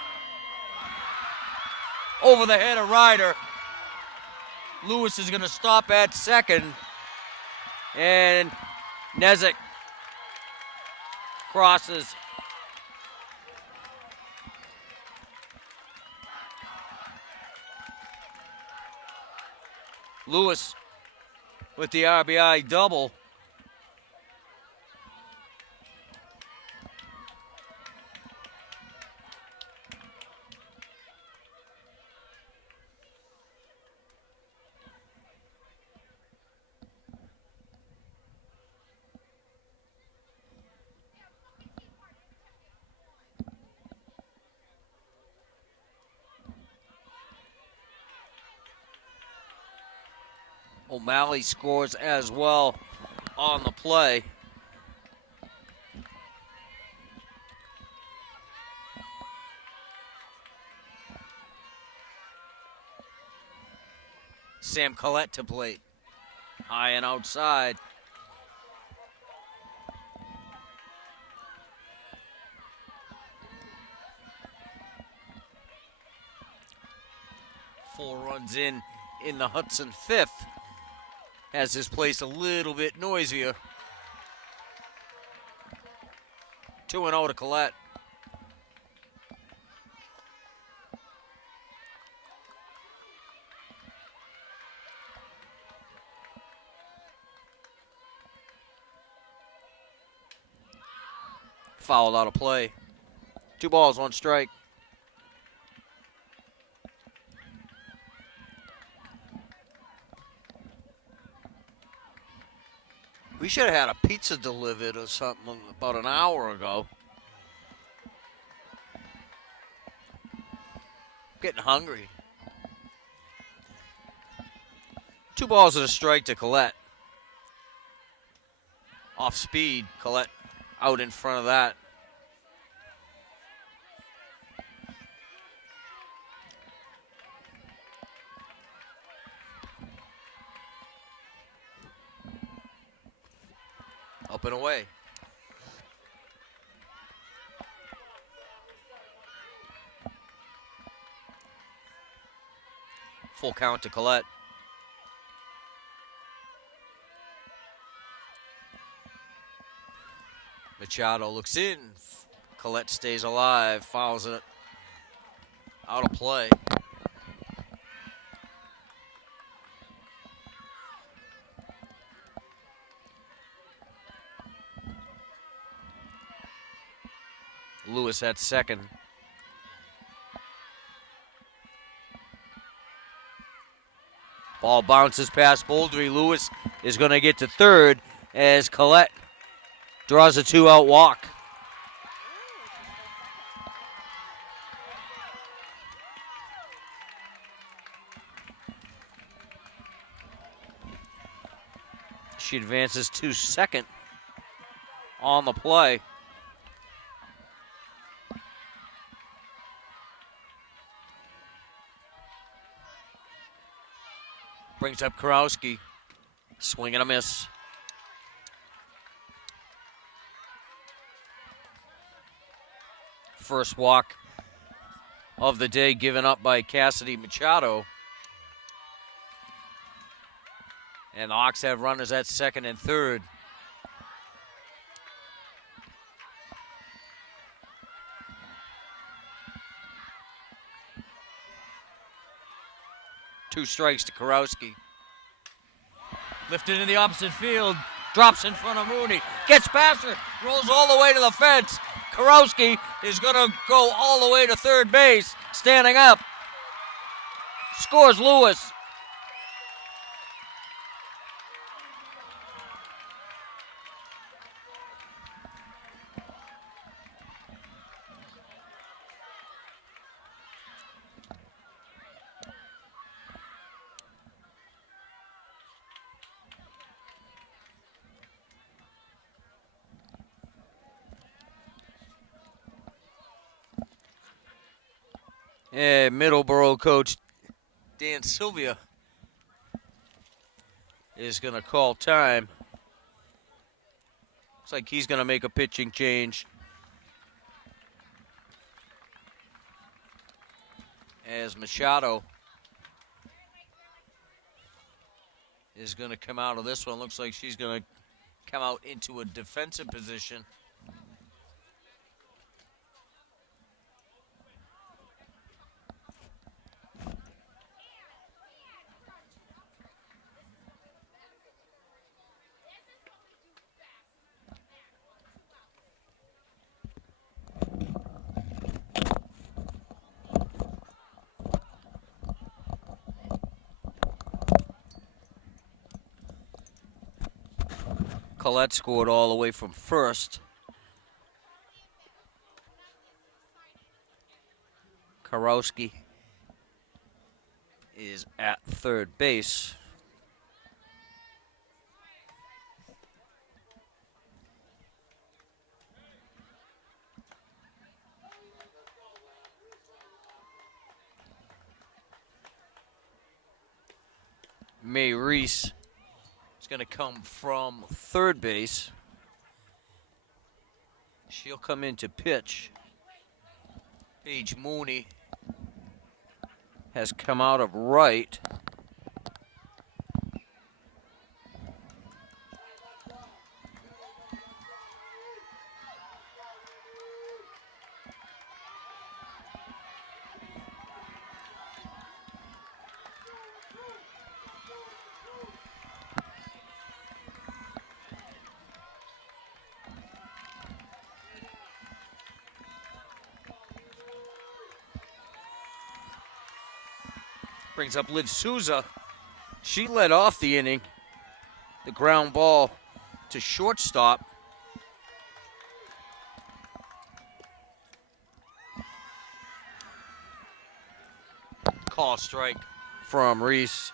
Over the head of Ryder. Lewis is going to stop at second. And Nezik crosses. Lewis with the RBI double. O'Malley scores as well on the play. Sam Collette to plate. High and outside. Four runs in the Hudson fifth. Has this place a little bit noisier. 2-0 to Collette. Foul out of play. 2 balls, 1 strike. We should have had a pizza delivered or something about an hour ago. Getting hungry. 2 balls and a strike to Collette. Off speed, Collette out in front of that. Up and away. Full count to Collette. Machado looks in. Collette stays alive, fouls it out of play. Lewis at second. Ball bounces past Bouldry. Lewis is going to get to third as Collette draws a 2-out walk. She advances to second on the play. Brings up Karowski. Swing and a miss. First walk of the day given up by Cassidy Machado. And the Hawks have runners at second and third. Two strikes to Karowski. Lifted in the opposite field. Drops in front of Mooney. Gets past her. Rolls all the way to the fence. Karowski is going to go all the way to third base. Standing up. Scores Lewis. Yeah, Middleboro coach Dan Sylvia is going to call time. Looks like he's going to make a pitching change. As Machado is going to come out of this one. Looks like she's going to come out into a defensive position. Collette scored all the way from first. Karowski is at third base. May Reese is going to come from third base. She'll come in to pitch. Paige Mooney has come out of right. Brings up Liv Souza. She led off the inning. The ground ball to shortstop. Call strike from Reese.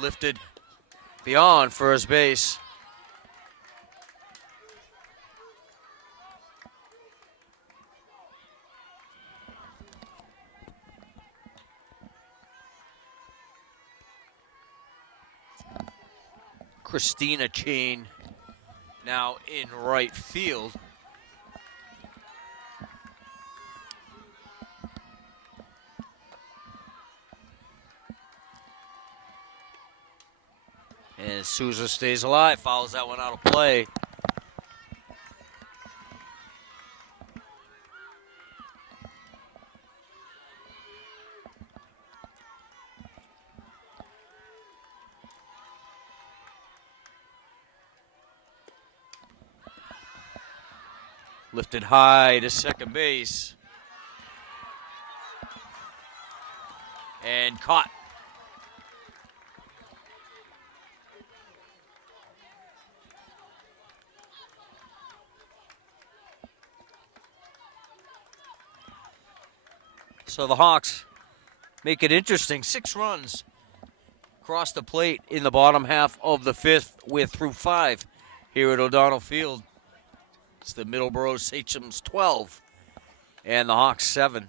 Lifted beyond first base. Christina Chain now in right field. And Souza stays alive, fouls that one out of play. Lifted high to second base. And caught. So the Hawks make it interesting. 6 runs across the plate in the bottom half of the 5th. We're through 5 here at O'Donnell Field. It's the Middleboro Sachems 12 and the Hawks 7.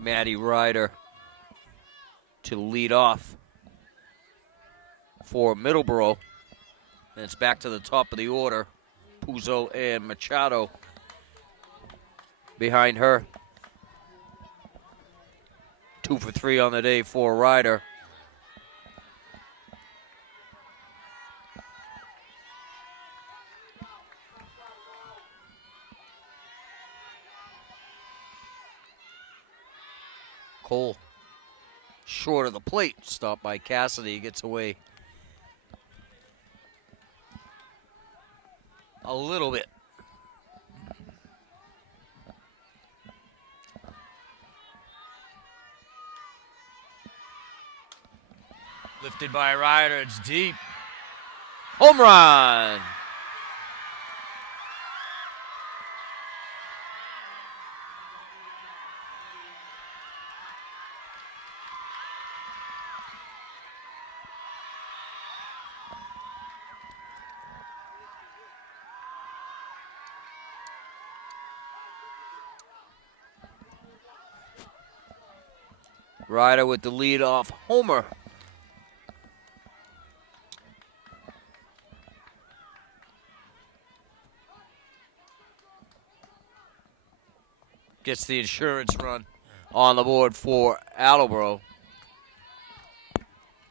Maddie Ryder to lead off for Middleboro. And it's back to the top of the order. Puzo and Machado behind her. 2 for 3 on the day for Ryder. Cole short of the plate, stopped by Cassidy, gets away a little bit. Lifted by Ryder, it's deep. Home run! Ryder with the lead-off homer. Gets the insurance run on the board for Attleboro.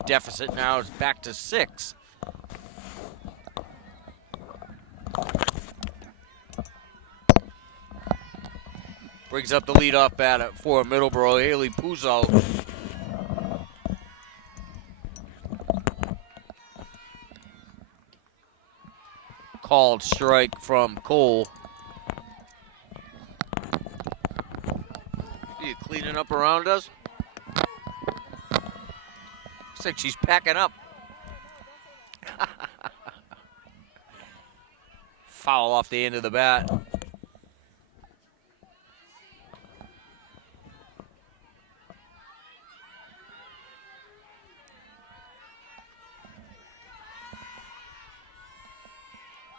Deficit now is back to 6. Brings up the leadoff batter for Middleboro, Haley Puzo. Called strike from Cole. Are you cleaning up around us? Looks like she's packing up. Foul off the end of the bat.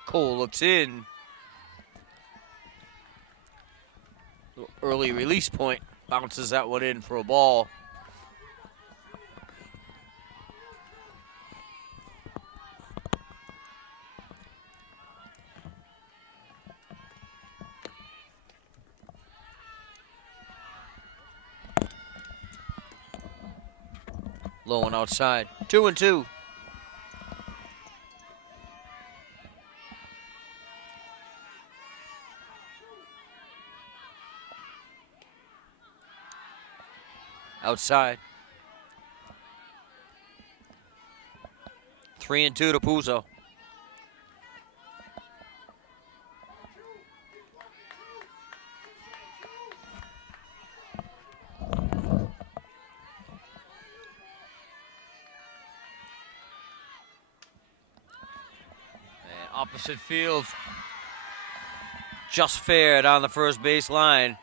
Cole looks in. Early release point. Bounces that one in for a ball. Low and outside. 2-2. Outside. 3-2 to Puzo. Opposite field. Just fair down the first base line.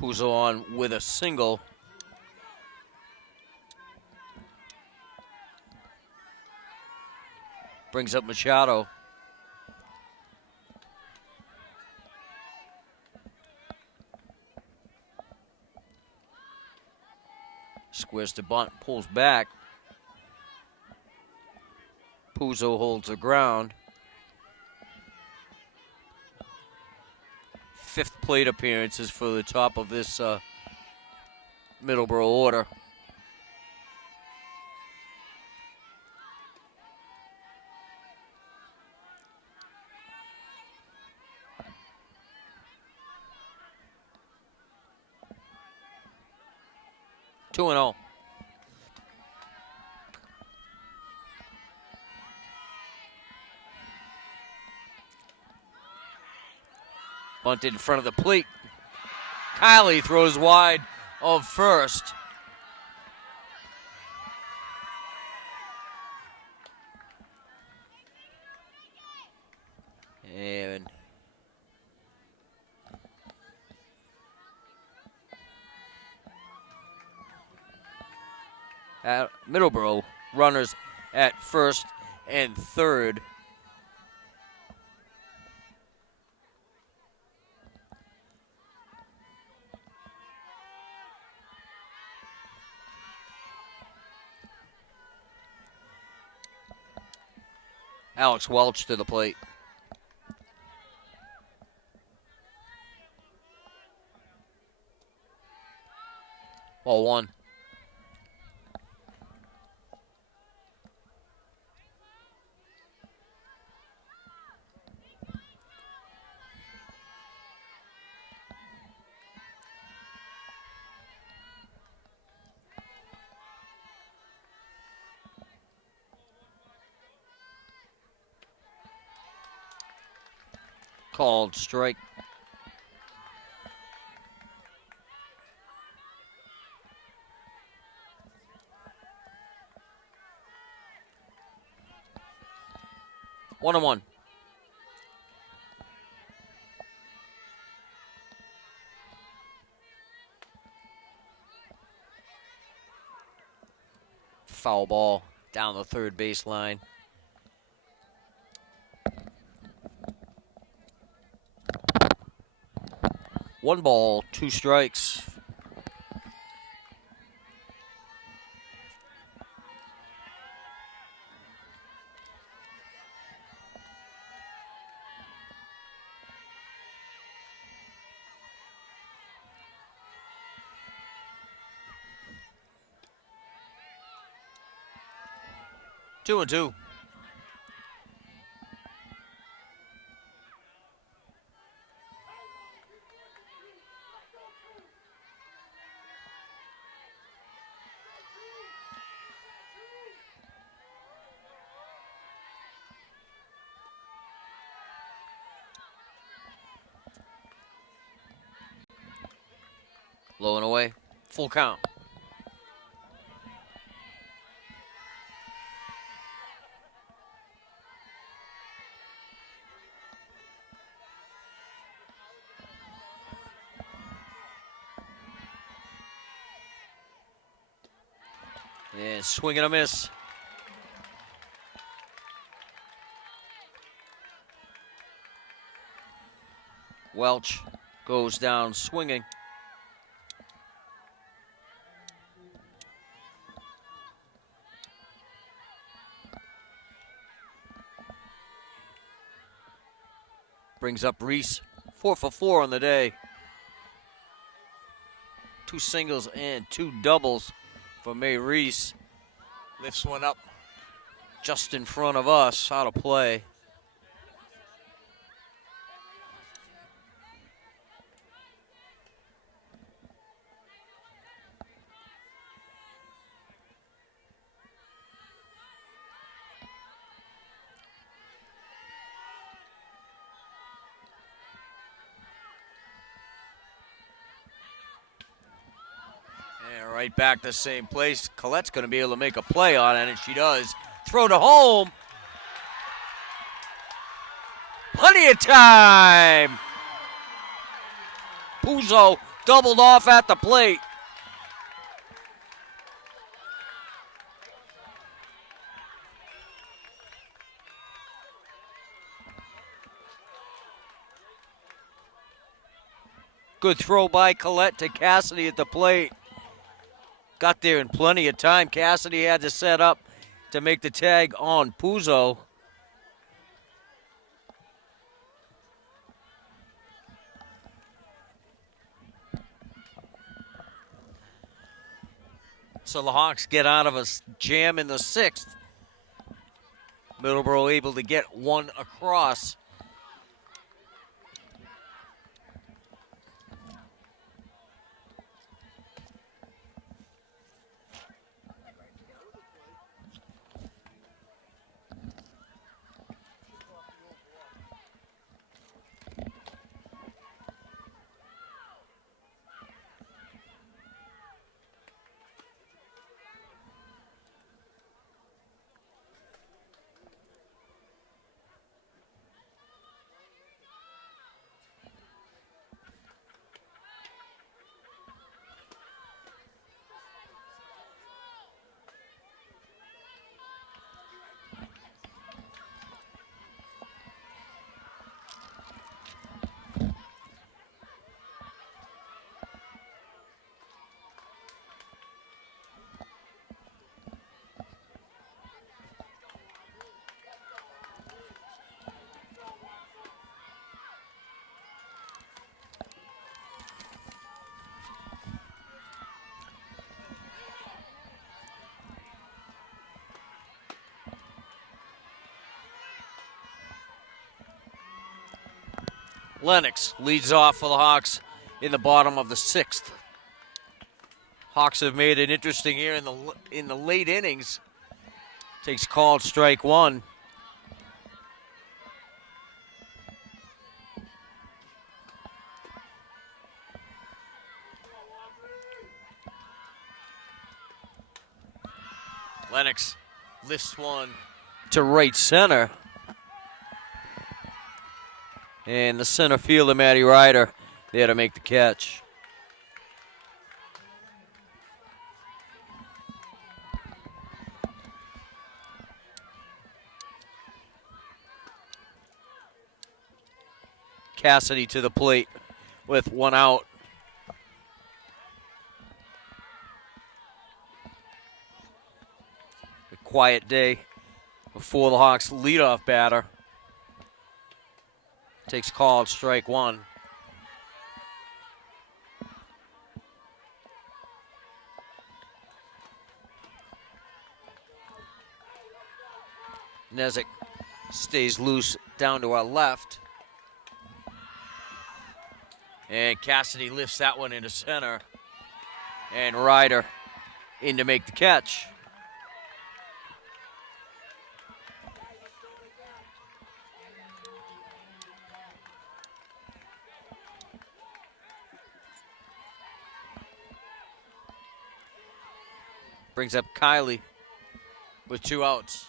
Puzo on with a single. Brings up Machado. Squares to bunt, pulls back. Puzo holds the ground. 5th plate appearances for the top of this Middleboro order. Two and 0. Bunted in front of the plate. Kiley throws wide of first. And at Middleboro, runners at first and third. Alex Welch to the plate. Ball one. Called strike. One and one. Foul ball down the third baseline. One ball, two strikes. 2-2. Low and away. Full count. And swing and a miss. Welch goes down swinging. Brings up Reese, 4 for 4 on the day. 2 singles and 2 doubles for May Reese. Lifts one up just in front of us, out of play. And right back to the same place. Colette's going to be able to make a play on it, and she does. Throw to home. Plenty of time. Puzo doubled off at the plate. Good throw by Colette to Cassidy at the plate. Got there in plenty of time. Cassidy had to set up to make the tag on Puzo. So the Hawks get out of a jam in the 6th. Middleboro able to get one across. Lennox leads off for the Hawks in the bottom of the 6th. Hawks have made it interesting here in the late innings. Takes called strike 1. Lennox lifts one to right center. And the center fielder, Matty Ryder, there to make the catch. Cassidy to the plate with one out. A quiet day before the Hawks leadoff batter. Takes called strike 1. Nezik stays loose down to our left. And Cassidy lifts that one into center. And Ryder in to make the catch. Brings up Kylie with 2 outs.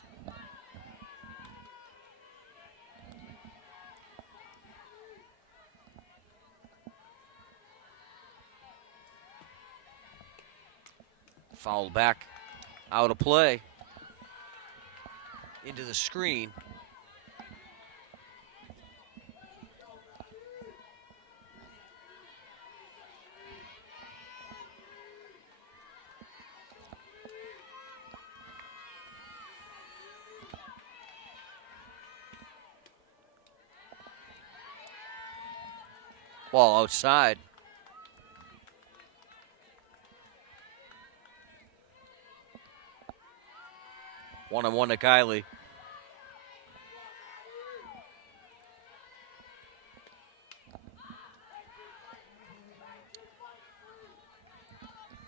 Foul back, out of play, into the screen. Ball outside. One on one to Kylie.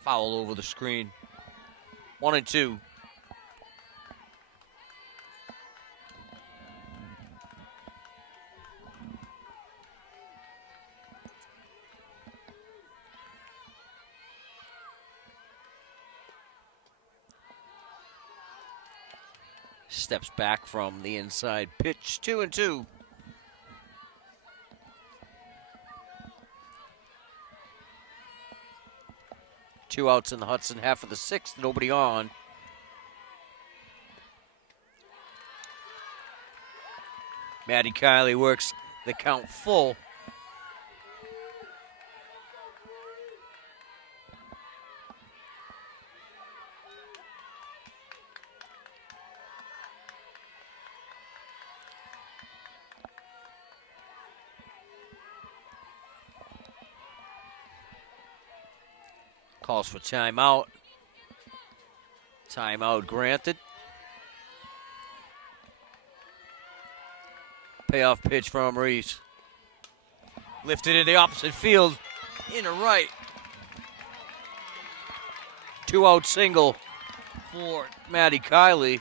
Foul over the screen. 1-2. Steps back from the inside pitch. 2-2. Two outs in the Hudson, half of the 6th, nobody on. Maddie Kiley works the count full. Calls for timeout. Timeout granted. Payoff pitch from Reese. Lifted in the opposite field. Into right. 2-out single for Maddie Kiley.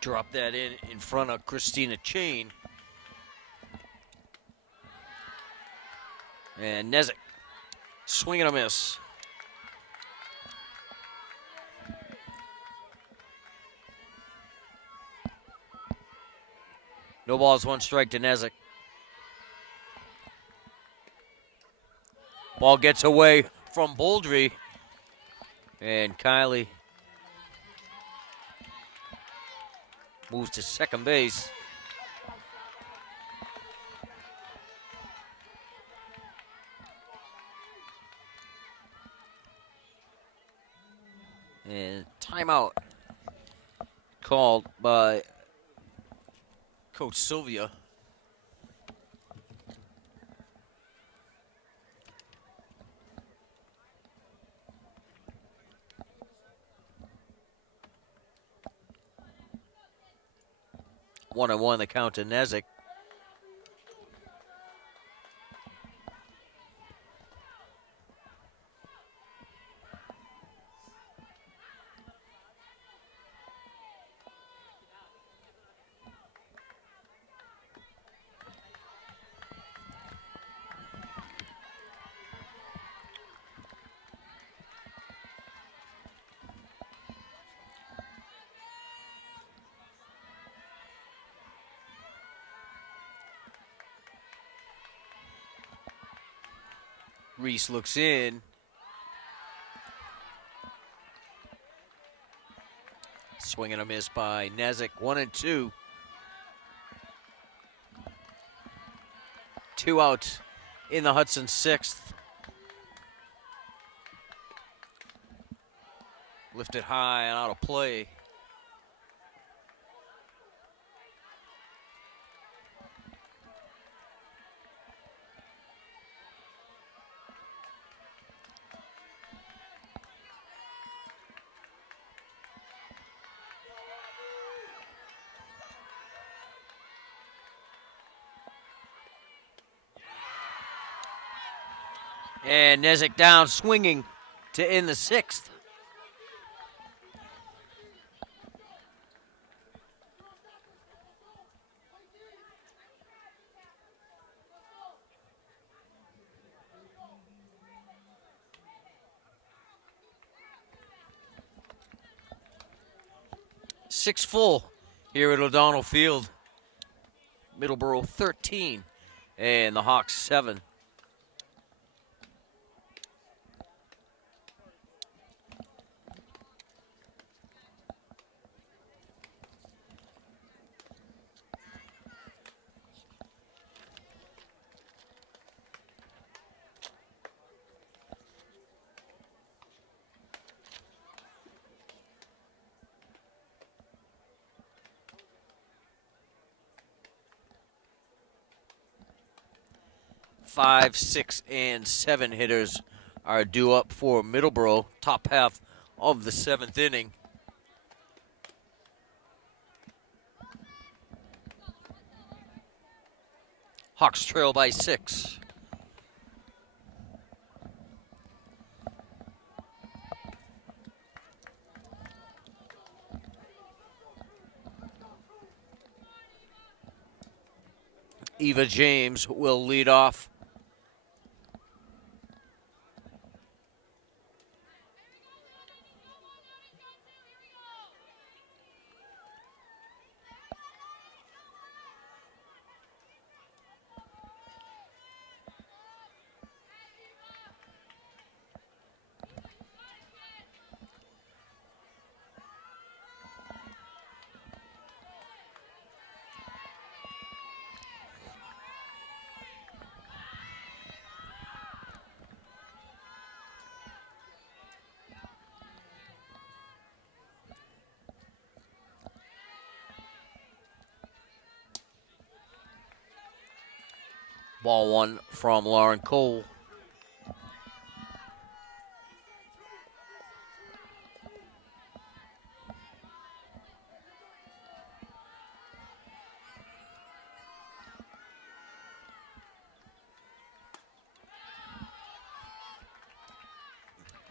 Drop that in front of Christina Chain. And Nezik, swing and a miss. No balls, 1 strike to Nezik. Ball gets away from Bouldry. And Kylie moves to second base. And timeout called by Coach Sylvia. One and one the count to Nezik. Reese looks in. Swing and a miss by Nezik. 1-2. 2 outs in the Hudson 6th. Lifted high and out of play. And Nezik down swinging to end the sixth. Six full here at O'Donnell Field. Middleboro 13 and the Hawks 7. Five, 6, and 7 hitters are due up for Middleboro, top half of the 7th inning. Hawks trail by 6. Eva James will lead off. Ball one from Lauren Cole.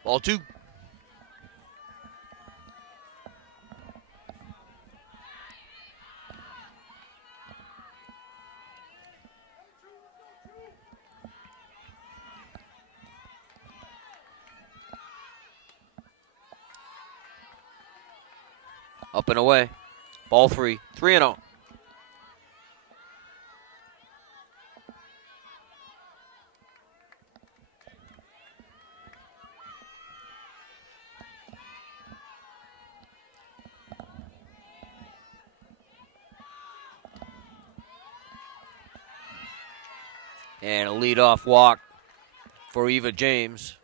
Ball two. Up and away. Ball three. 3-0. And a leadoff walk for Eva James.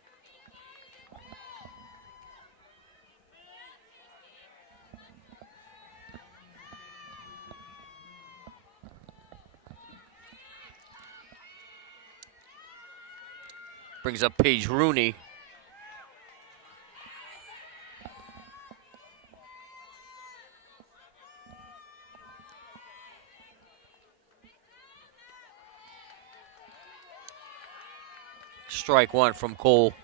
Brings up Paige Rooney. Strike one from Cole.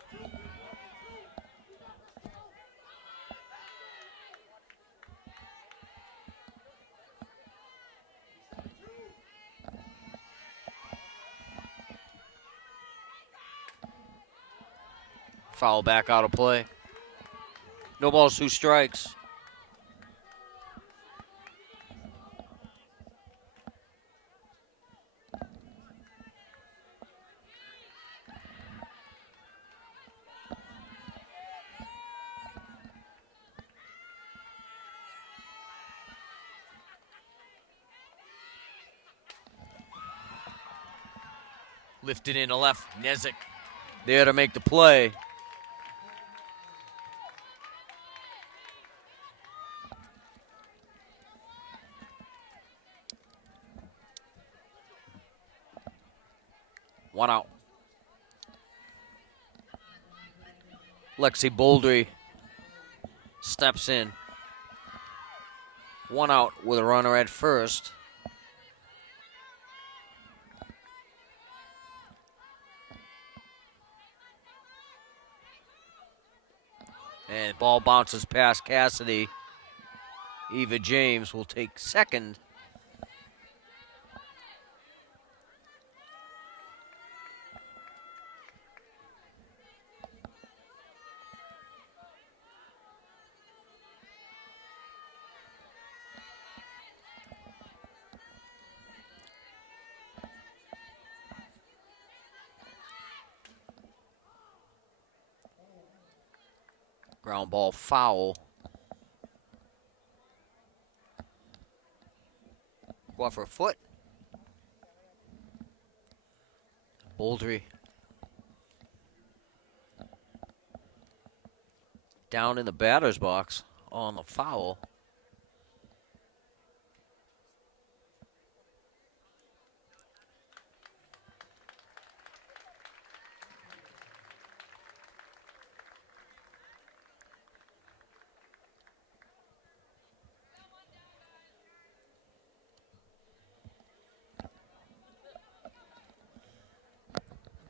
Foul back out of play. No balls, 2 strikes. Lifted in to left. Nezik there to make the play. 1 out. Lexi Bouldry steps in. 1 out with a runner at first. And ball bounces past Cassidy. Eva James will take second. Ground ball foul. Go off her foot. Bouldry down in the batter's box on the foul.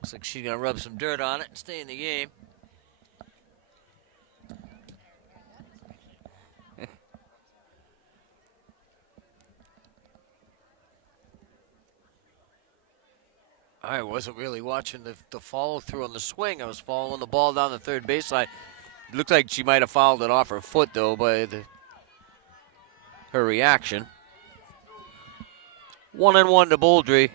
Looks like she's going to rub some dirt on it and stay in the game. I wasn't really watching the follow-through on the swing. I was following the ball down the third baseline. It looked like she might have fouled it off her foot, though, by her reaction. 1-1 to Bouldry.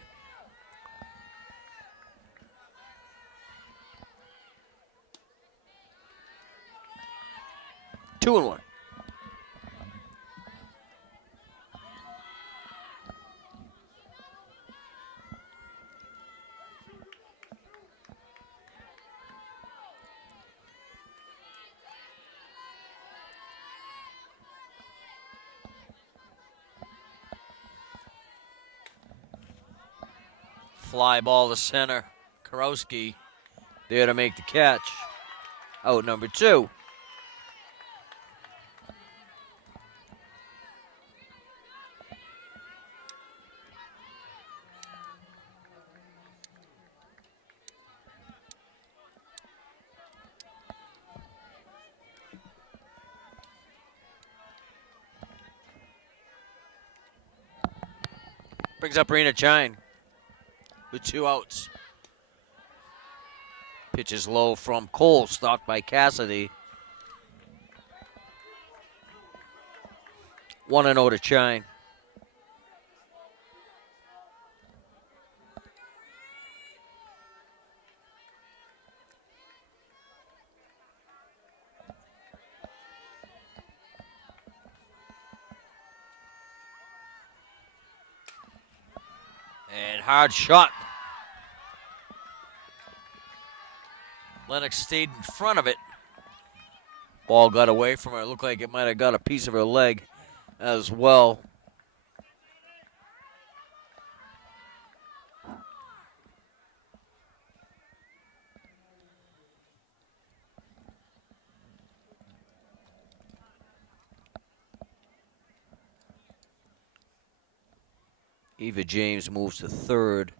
Two and one. Fly ball to center. Karowski there to make the catch. Out number 2. Brings up Rena Chine with 2 outs. Pitch is low from Cole, stopped by Cassidy. 1-0 to Chine. And hard shot. Lennox stayed in front of it. Ball got away from her. It looked like it might have got a piece of her leg as well. Eva James moves to third.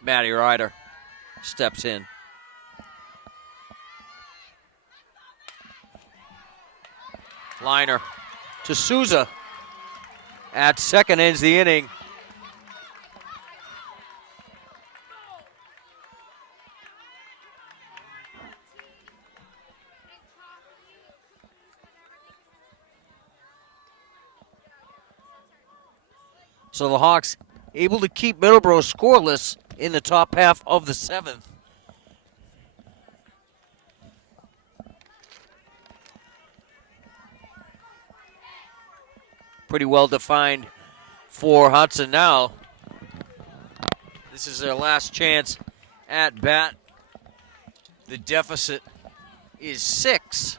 Maddie Ryder steps in. Liner to Souza. At second ends the inning. So the Hawks able to keep Middleboro scoreless in the top half of the 7th. Pretty well defined for Hudson now. This is their last chance at bat. The deficit is 6.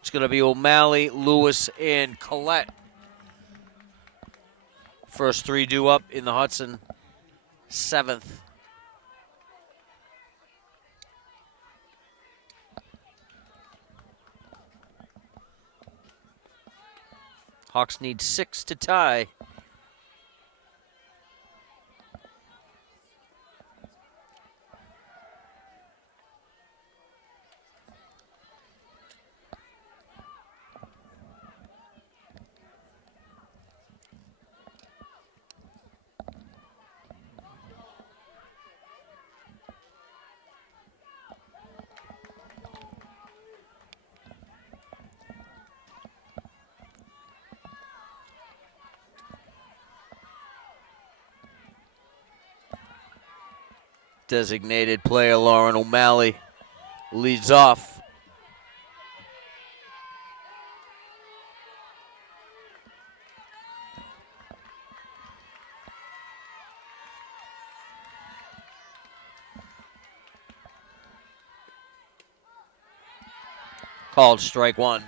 It's going to be O'Malley, Lewis, and Collette. First 3 due up in the Hudson 7th. Hawks need 6 to tie. Designated player Lauren O'Malley leads off. Called strike 1.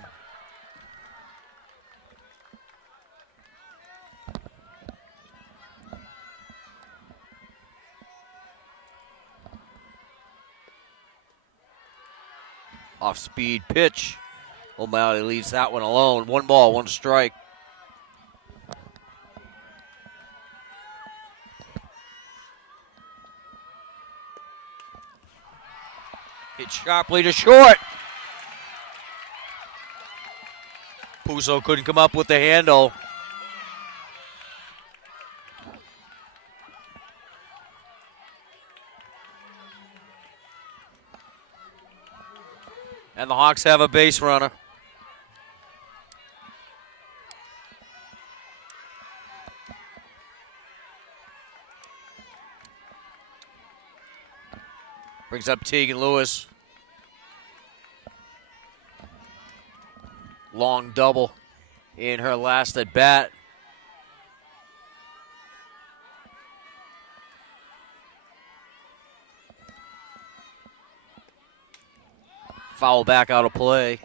Off-speed pitch. O'Malley leaves that one alone. 1 ball, 1 strike. Hit sharply to short. Puso couldn't come up with the handle. And the Hawks have a base runner. Brings up Tegan Lewis. Long double in her last at bat. Foul back out of play.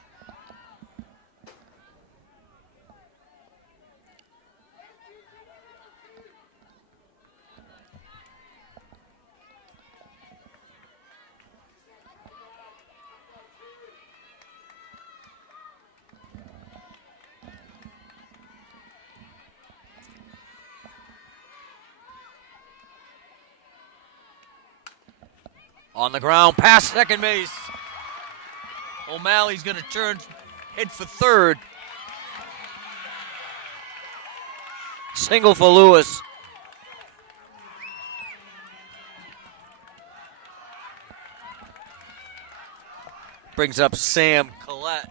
On the ground, past second base. O'Malley's going to turn, head for third. Single for Lewis. Brings up Sam Collette.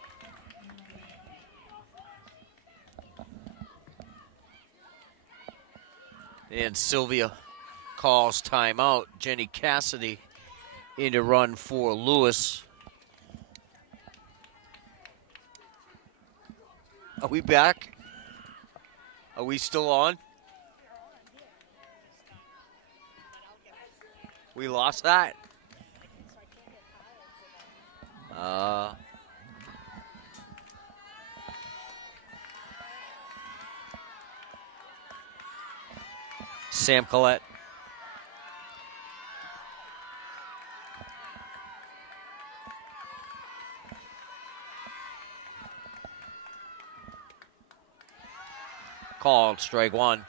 And Sylvia calls timeout. Jenny Cassidy in to run for Lewis. Are we back? Are we still on? We lost that? Sam Collette. Called strike 1.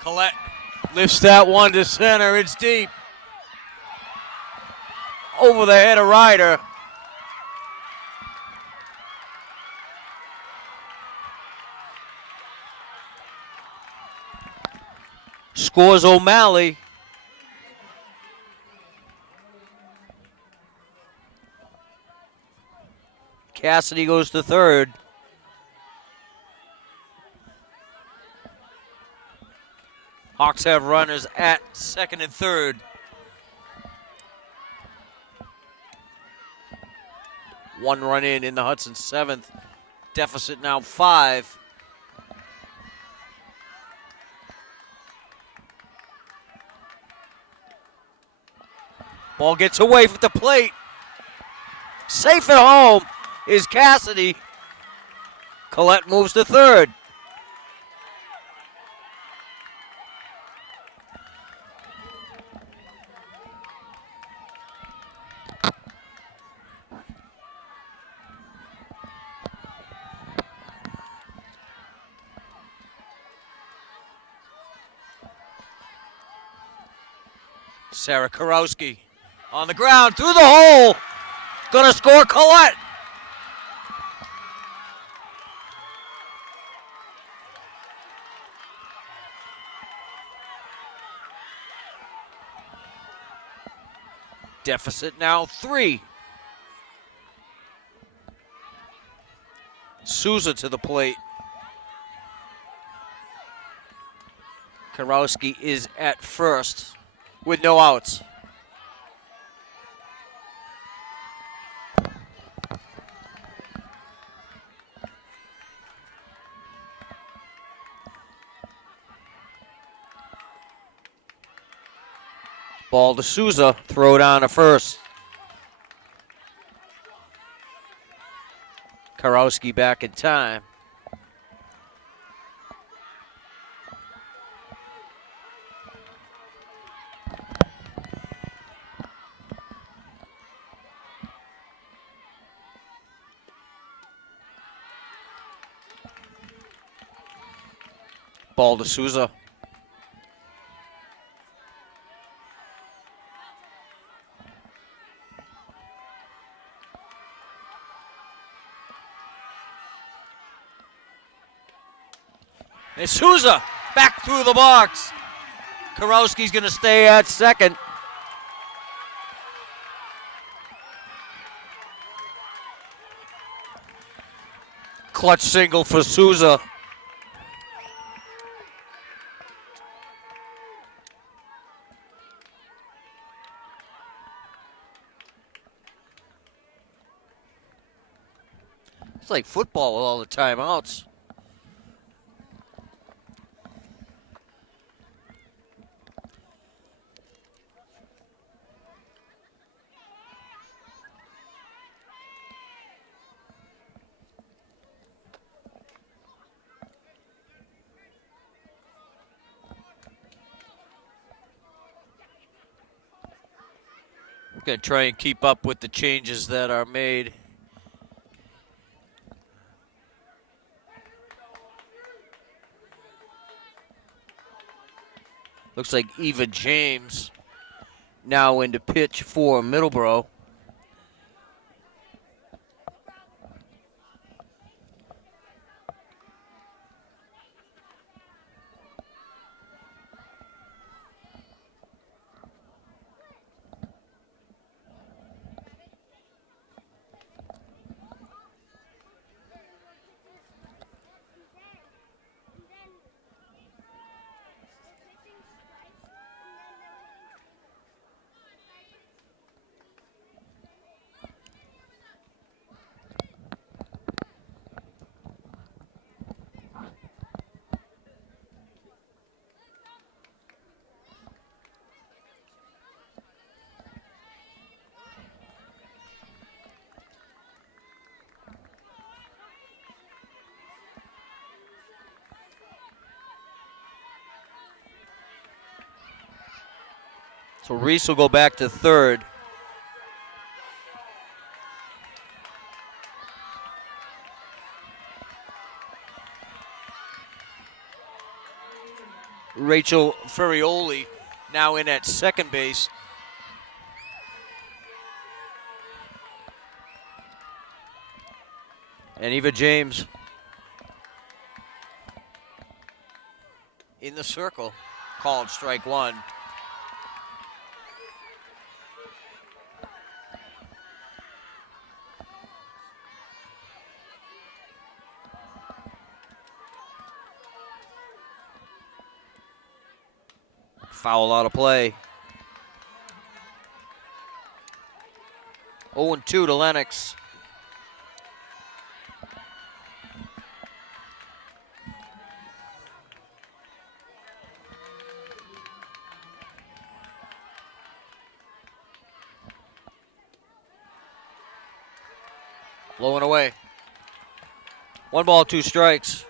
Collette lifts that one to center. It's deep. Over the head of Ryder. scores O'Malley. Cassidy goes to third. Hawks have runners at second and third. One run in the Hudson seventh. Deficit now 5. Ball gets away from the plate. Safe at home is Cassidy. Collette moves to third. Sarah Karowski on the ground, through the hole. Gonna score Collette. Deficit now 3. Souza to the plate. Karowski is at first with no outs. Ball to Souza, throw down to first. Karowski back in time. Ball to Souza. And Souza back through the box. Karowski's going to stay at second. Clutch single for Souza. It's like football with all the timeouts. Going to try and keep up with the changes that are made. Looks like Eva James now into pitch for Middleboro. So Reese will go back to third. Rachel Ferrioli now in at second base. And Eva James in the circle. Called strike one. Foul out of play. 0-2 to Lennox. Blowing away. 1 ball, 2 strikes.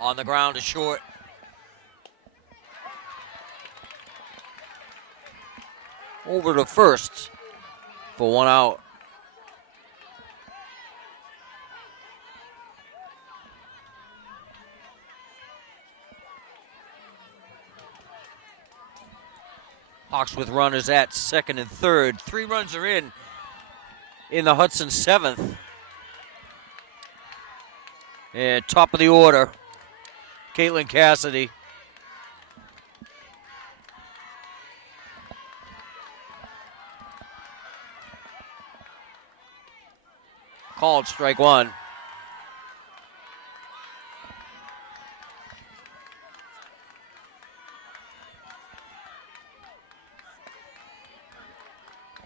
On the ground to short. Over to first for 1 out. Hawks with runners at second and third. 3 runs are in the Hudson 7th. And top of the order, Caitlin Cassidy. Called strike one.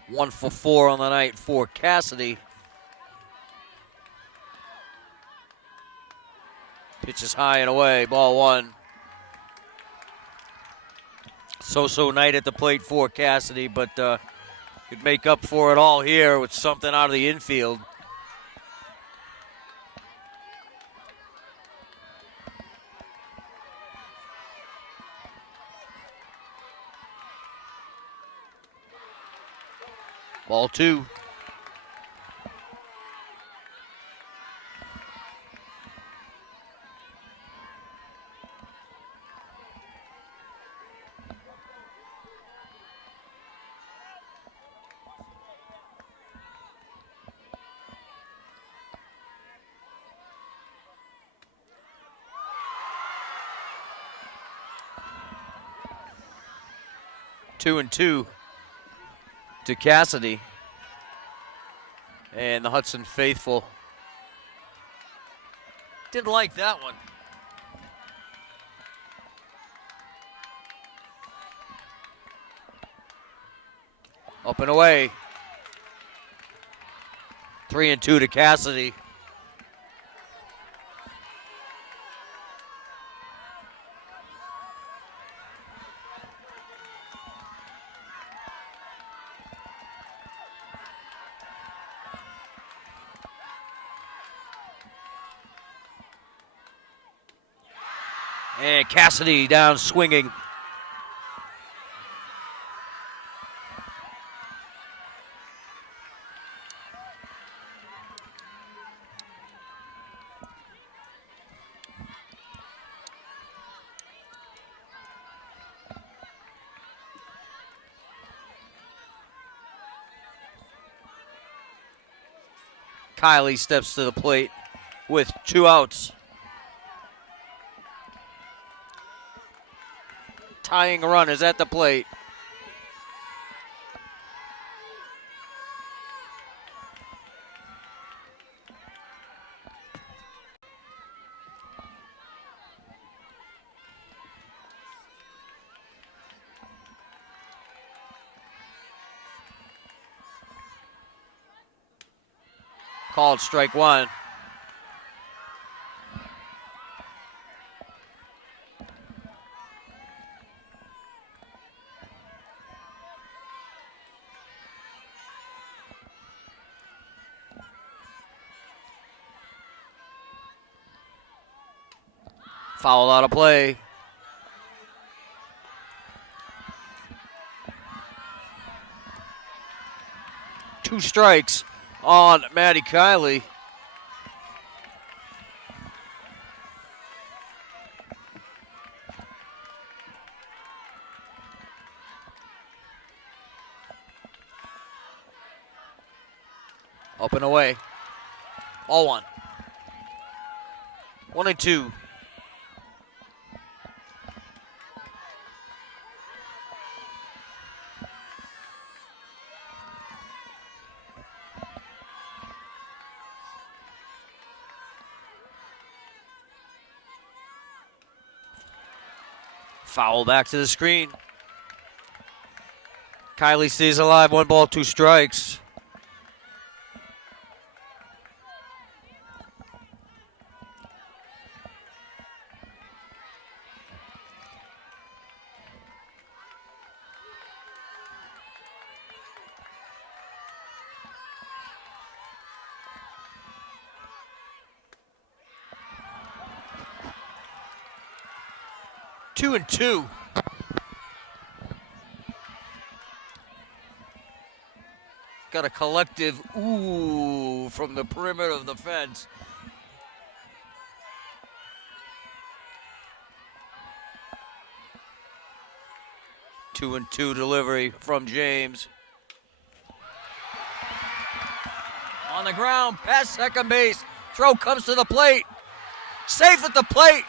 One for 4 on the night for Cassidy. Pitches high and away, ball 1. So-so night at the plate for Cassidy, but could make up for it all here with something out of the infield. Ball 2. Two and 2 to Cassidy. And the Hudson faithful didn't like that one. Up and away. 3 and 2 to Cassidy. And Cassidy down swinging. Kylie steps to the plate with 2 outs. Tying run is at the plate. Called strike 1. Foul out of play. Two strikes on Maddie Kiley. Up and away. All one. 1-2. Foul back to the screen. Kylie stays alive. 1 ball, 2 strikes. Two and two. Got a collective ooh from the perimeter of the fence. Two and two delivery from James. On the ground, past second base. Throw comes to the plate. Safe at the plate.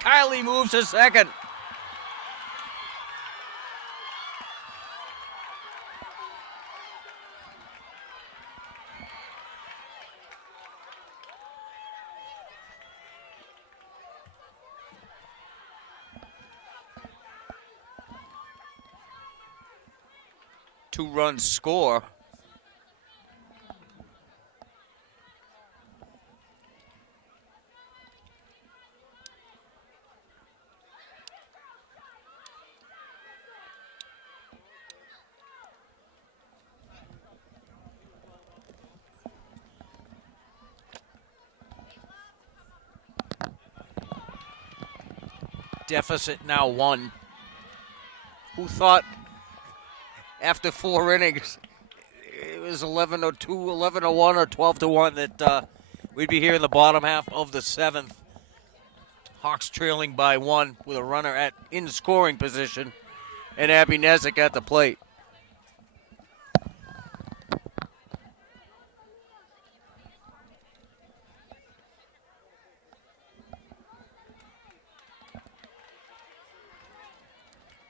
Kylie moves to second. Two-run score. Deficit now 1. Who thought after 4 innings it was 11-2, 11-1, or 12-1 that we'd be here in the bottom half of the 7th? Hawks trailing by 1 with a runner in scoring position, and Abby Nezik at the plate.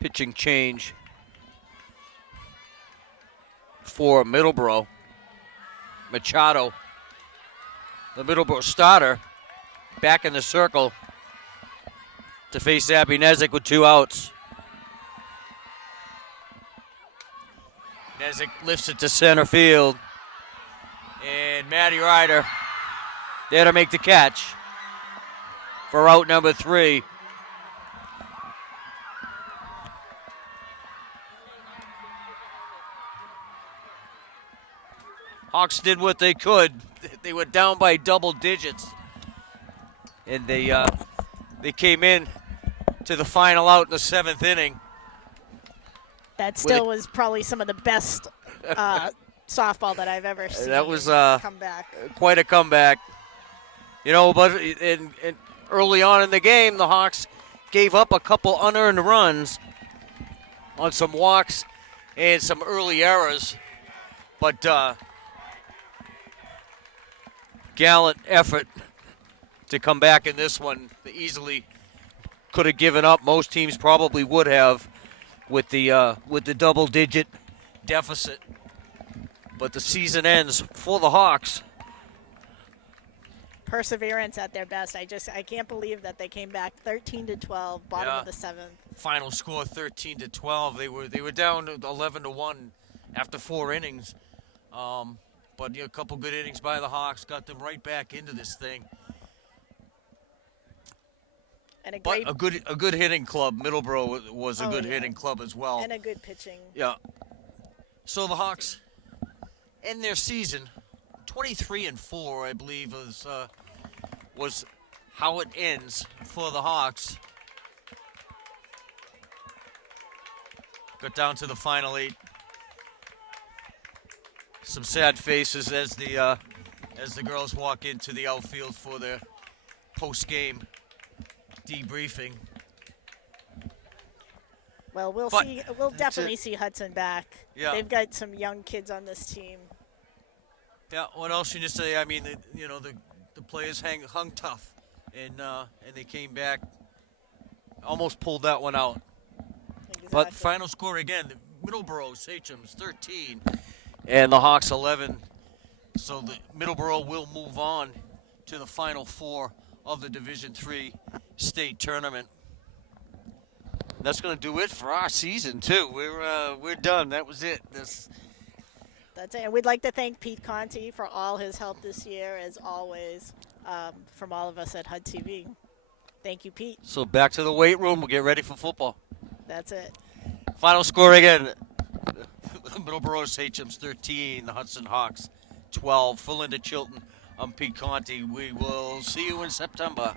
Pitching change for Middleboro. Machado, the Middleboro starter, back in the circle to face Abby Nezik with 2 outs. Nezik lifts it to center field. And Maddie Ryder there to make the catch for out number 3. Hawks did what they could. They were down by double digits, and they came in to the final out in the 7th inning. That still was probably some of the best softball that I've ever seen. That was comeback. Quite a comeback. You know, but early on in the game, the Hawks gave up a couple unearned runs on some walks and some early errors, but gallant effort to come back in this one. They easily could have given up. Most teams probably would have with the double-digit deficit. But the season ends for the Hawks. Perseverance at their best. I can't believe that they came back 13-12, bottom of the 7th. Final score 13-12. They were down 11-1 after 4 innings. But a couple good innings by the Hawks got them right back into this thing. And a good hitting club. Middleboro was a good hitting club as well. And a good pitching. Yeah. So the Hawks end their season 23-4, I believe, was how it ends for the Hawks. Got down to the final 8. Some sad faces as the girls walk into the outfield for their post-game debriefing. Well, we'll definitely see Hudson back. Yeah. They've got some young kids on this team. Yeah. What else can you say? I mean, the players hung tough, and they came back, almost pulled that one out. Exactly. But final score again: Middleboro Sachems 13, and the Hawks 11. So the Middleboro will move on to the Final Four of the Division III state tournament. That's going to do it for our season too. We're done. That was it. That's it. And we'd like to thank Pete Conti for all his help this year, as always, from all of us at HUD-TV. Thank you, Pete. So back to the weight room. We'll get ready for football. That's it. Final score again: Middleboro Sachems 13, the Hudson Hawks 12. For Linda Chilton, I'm Pete Conti. We will see you in September.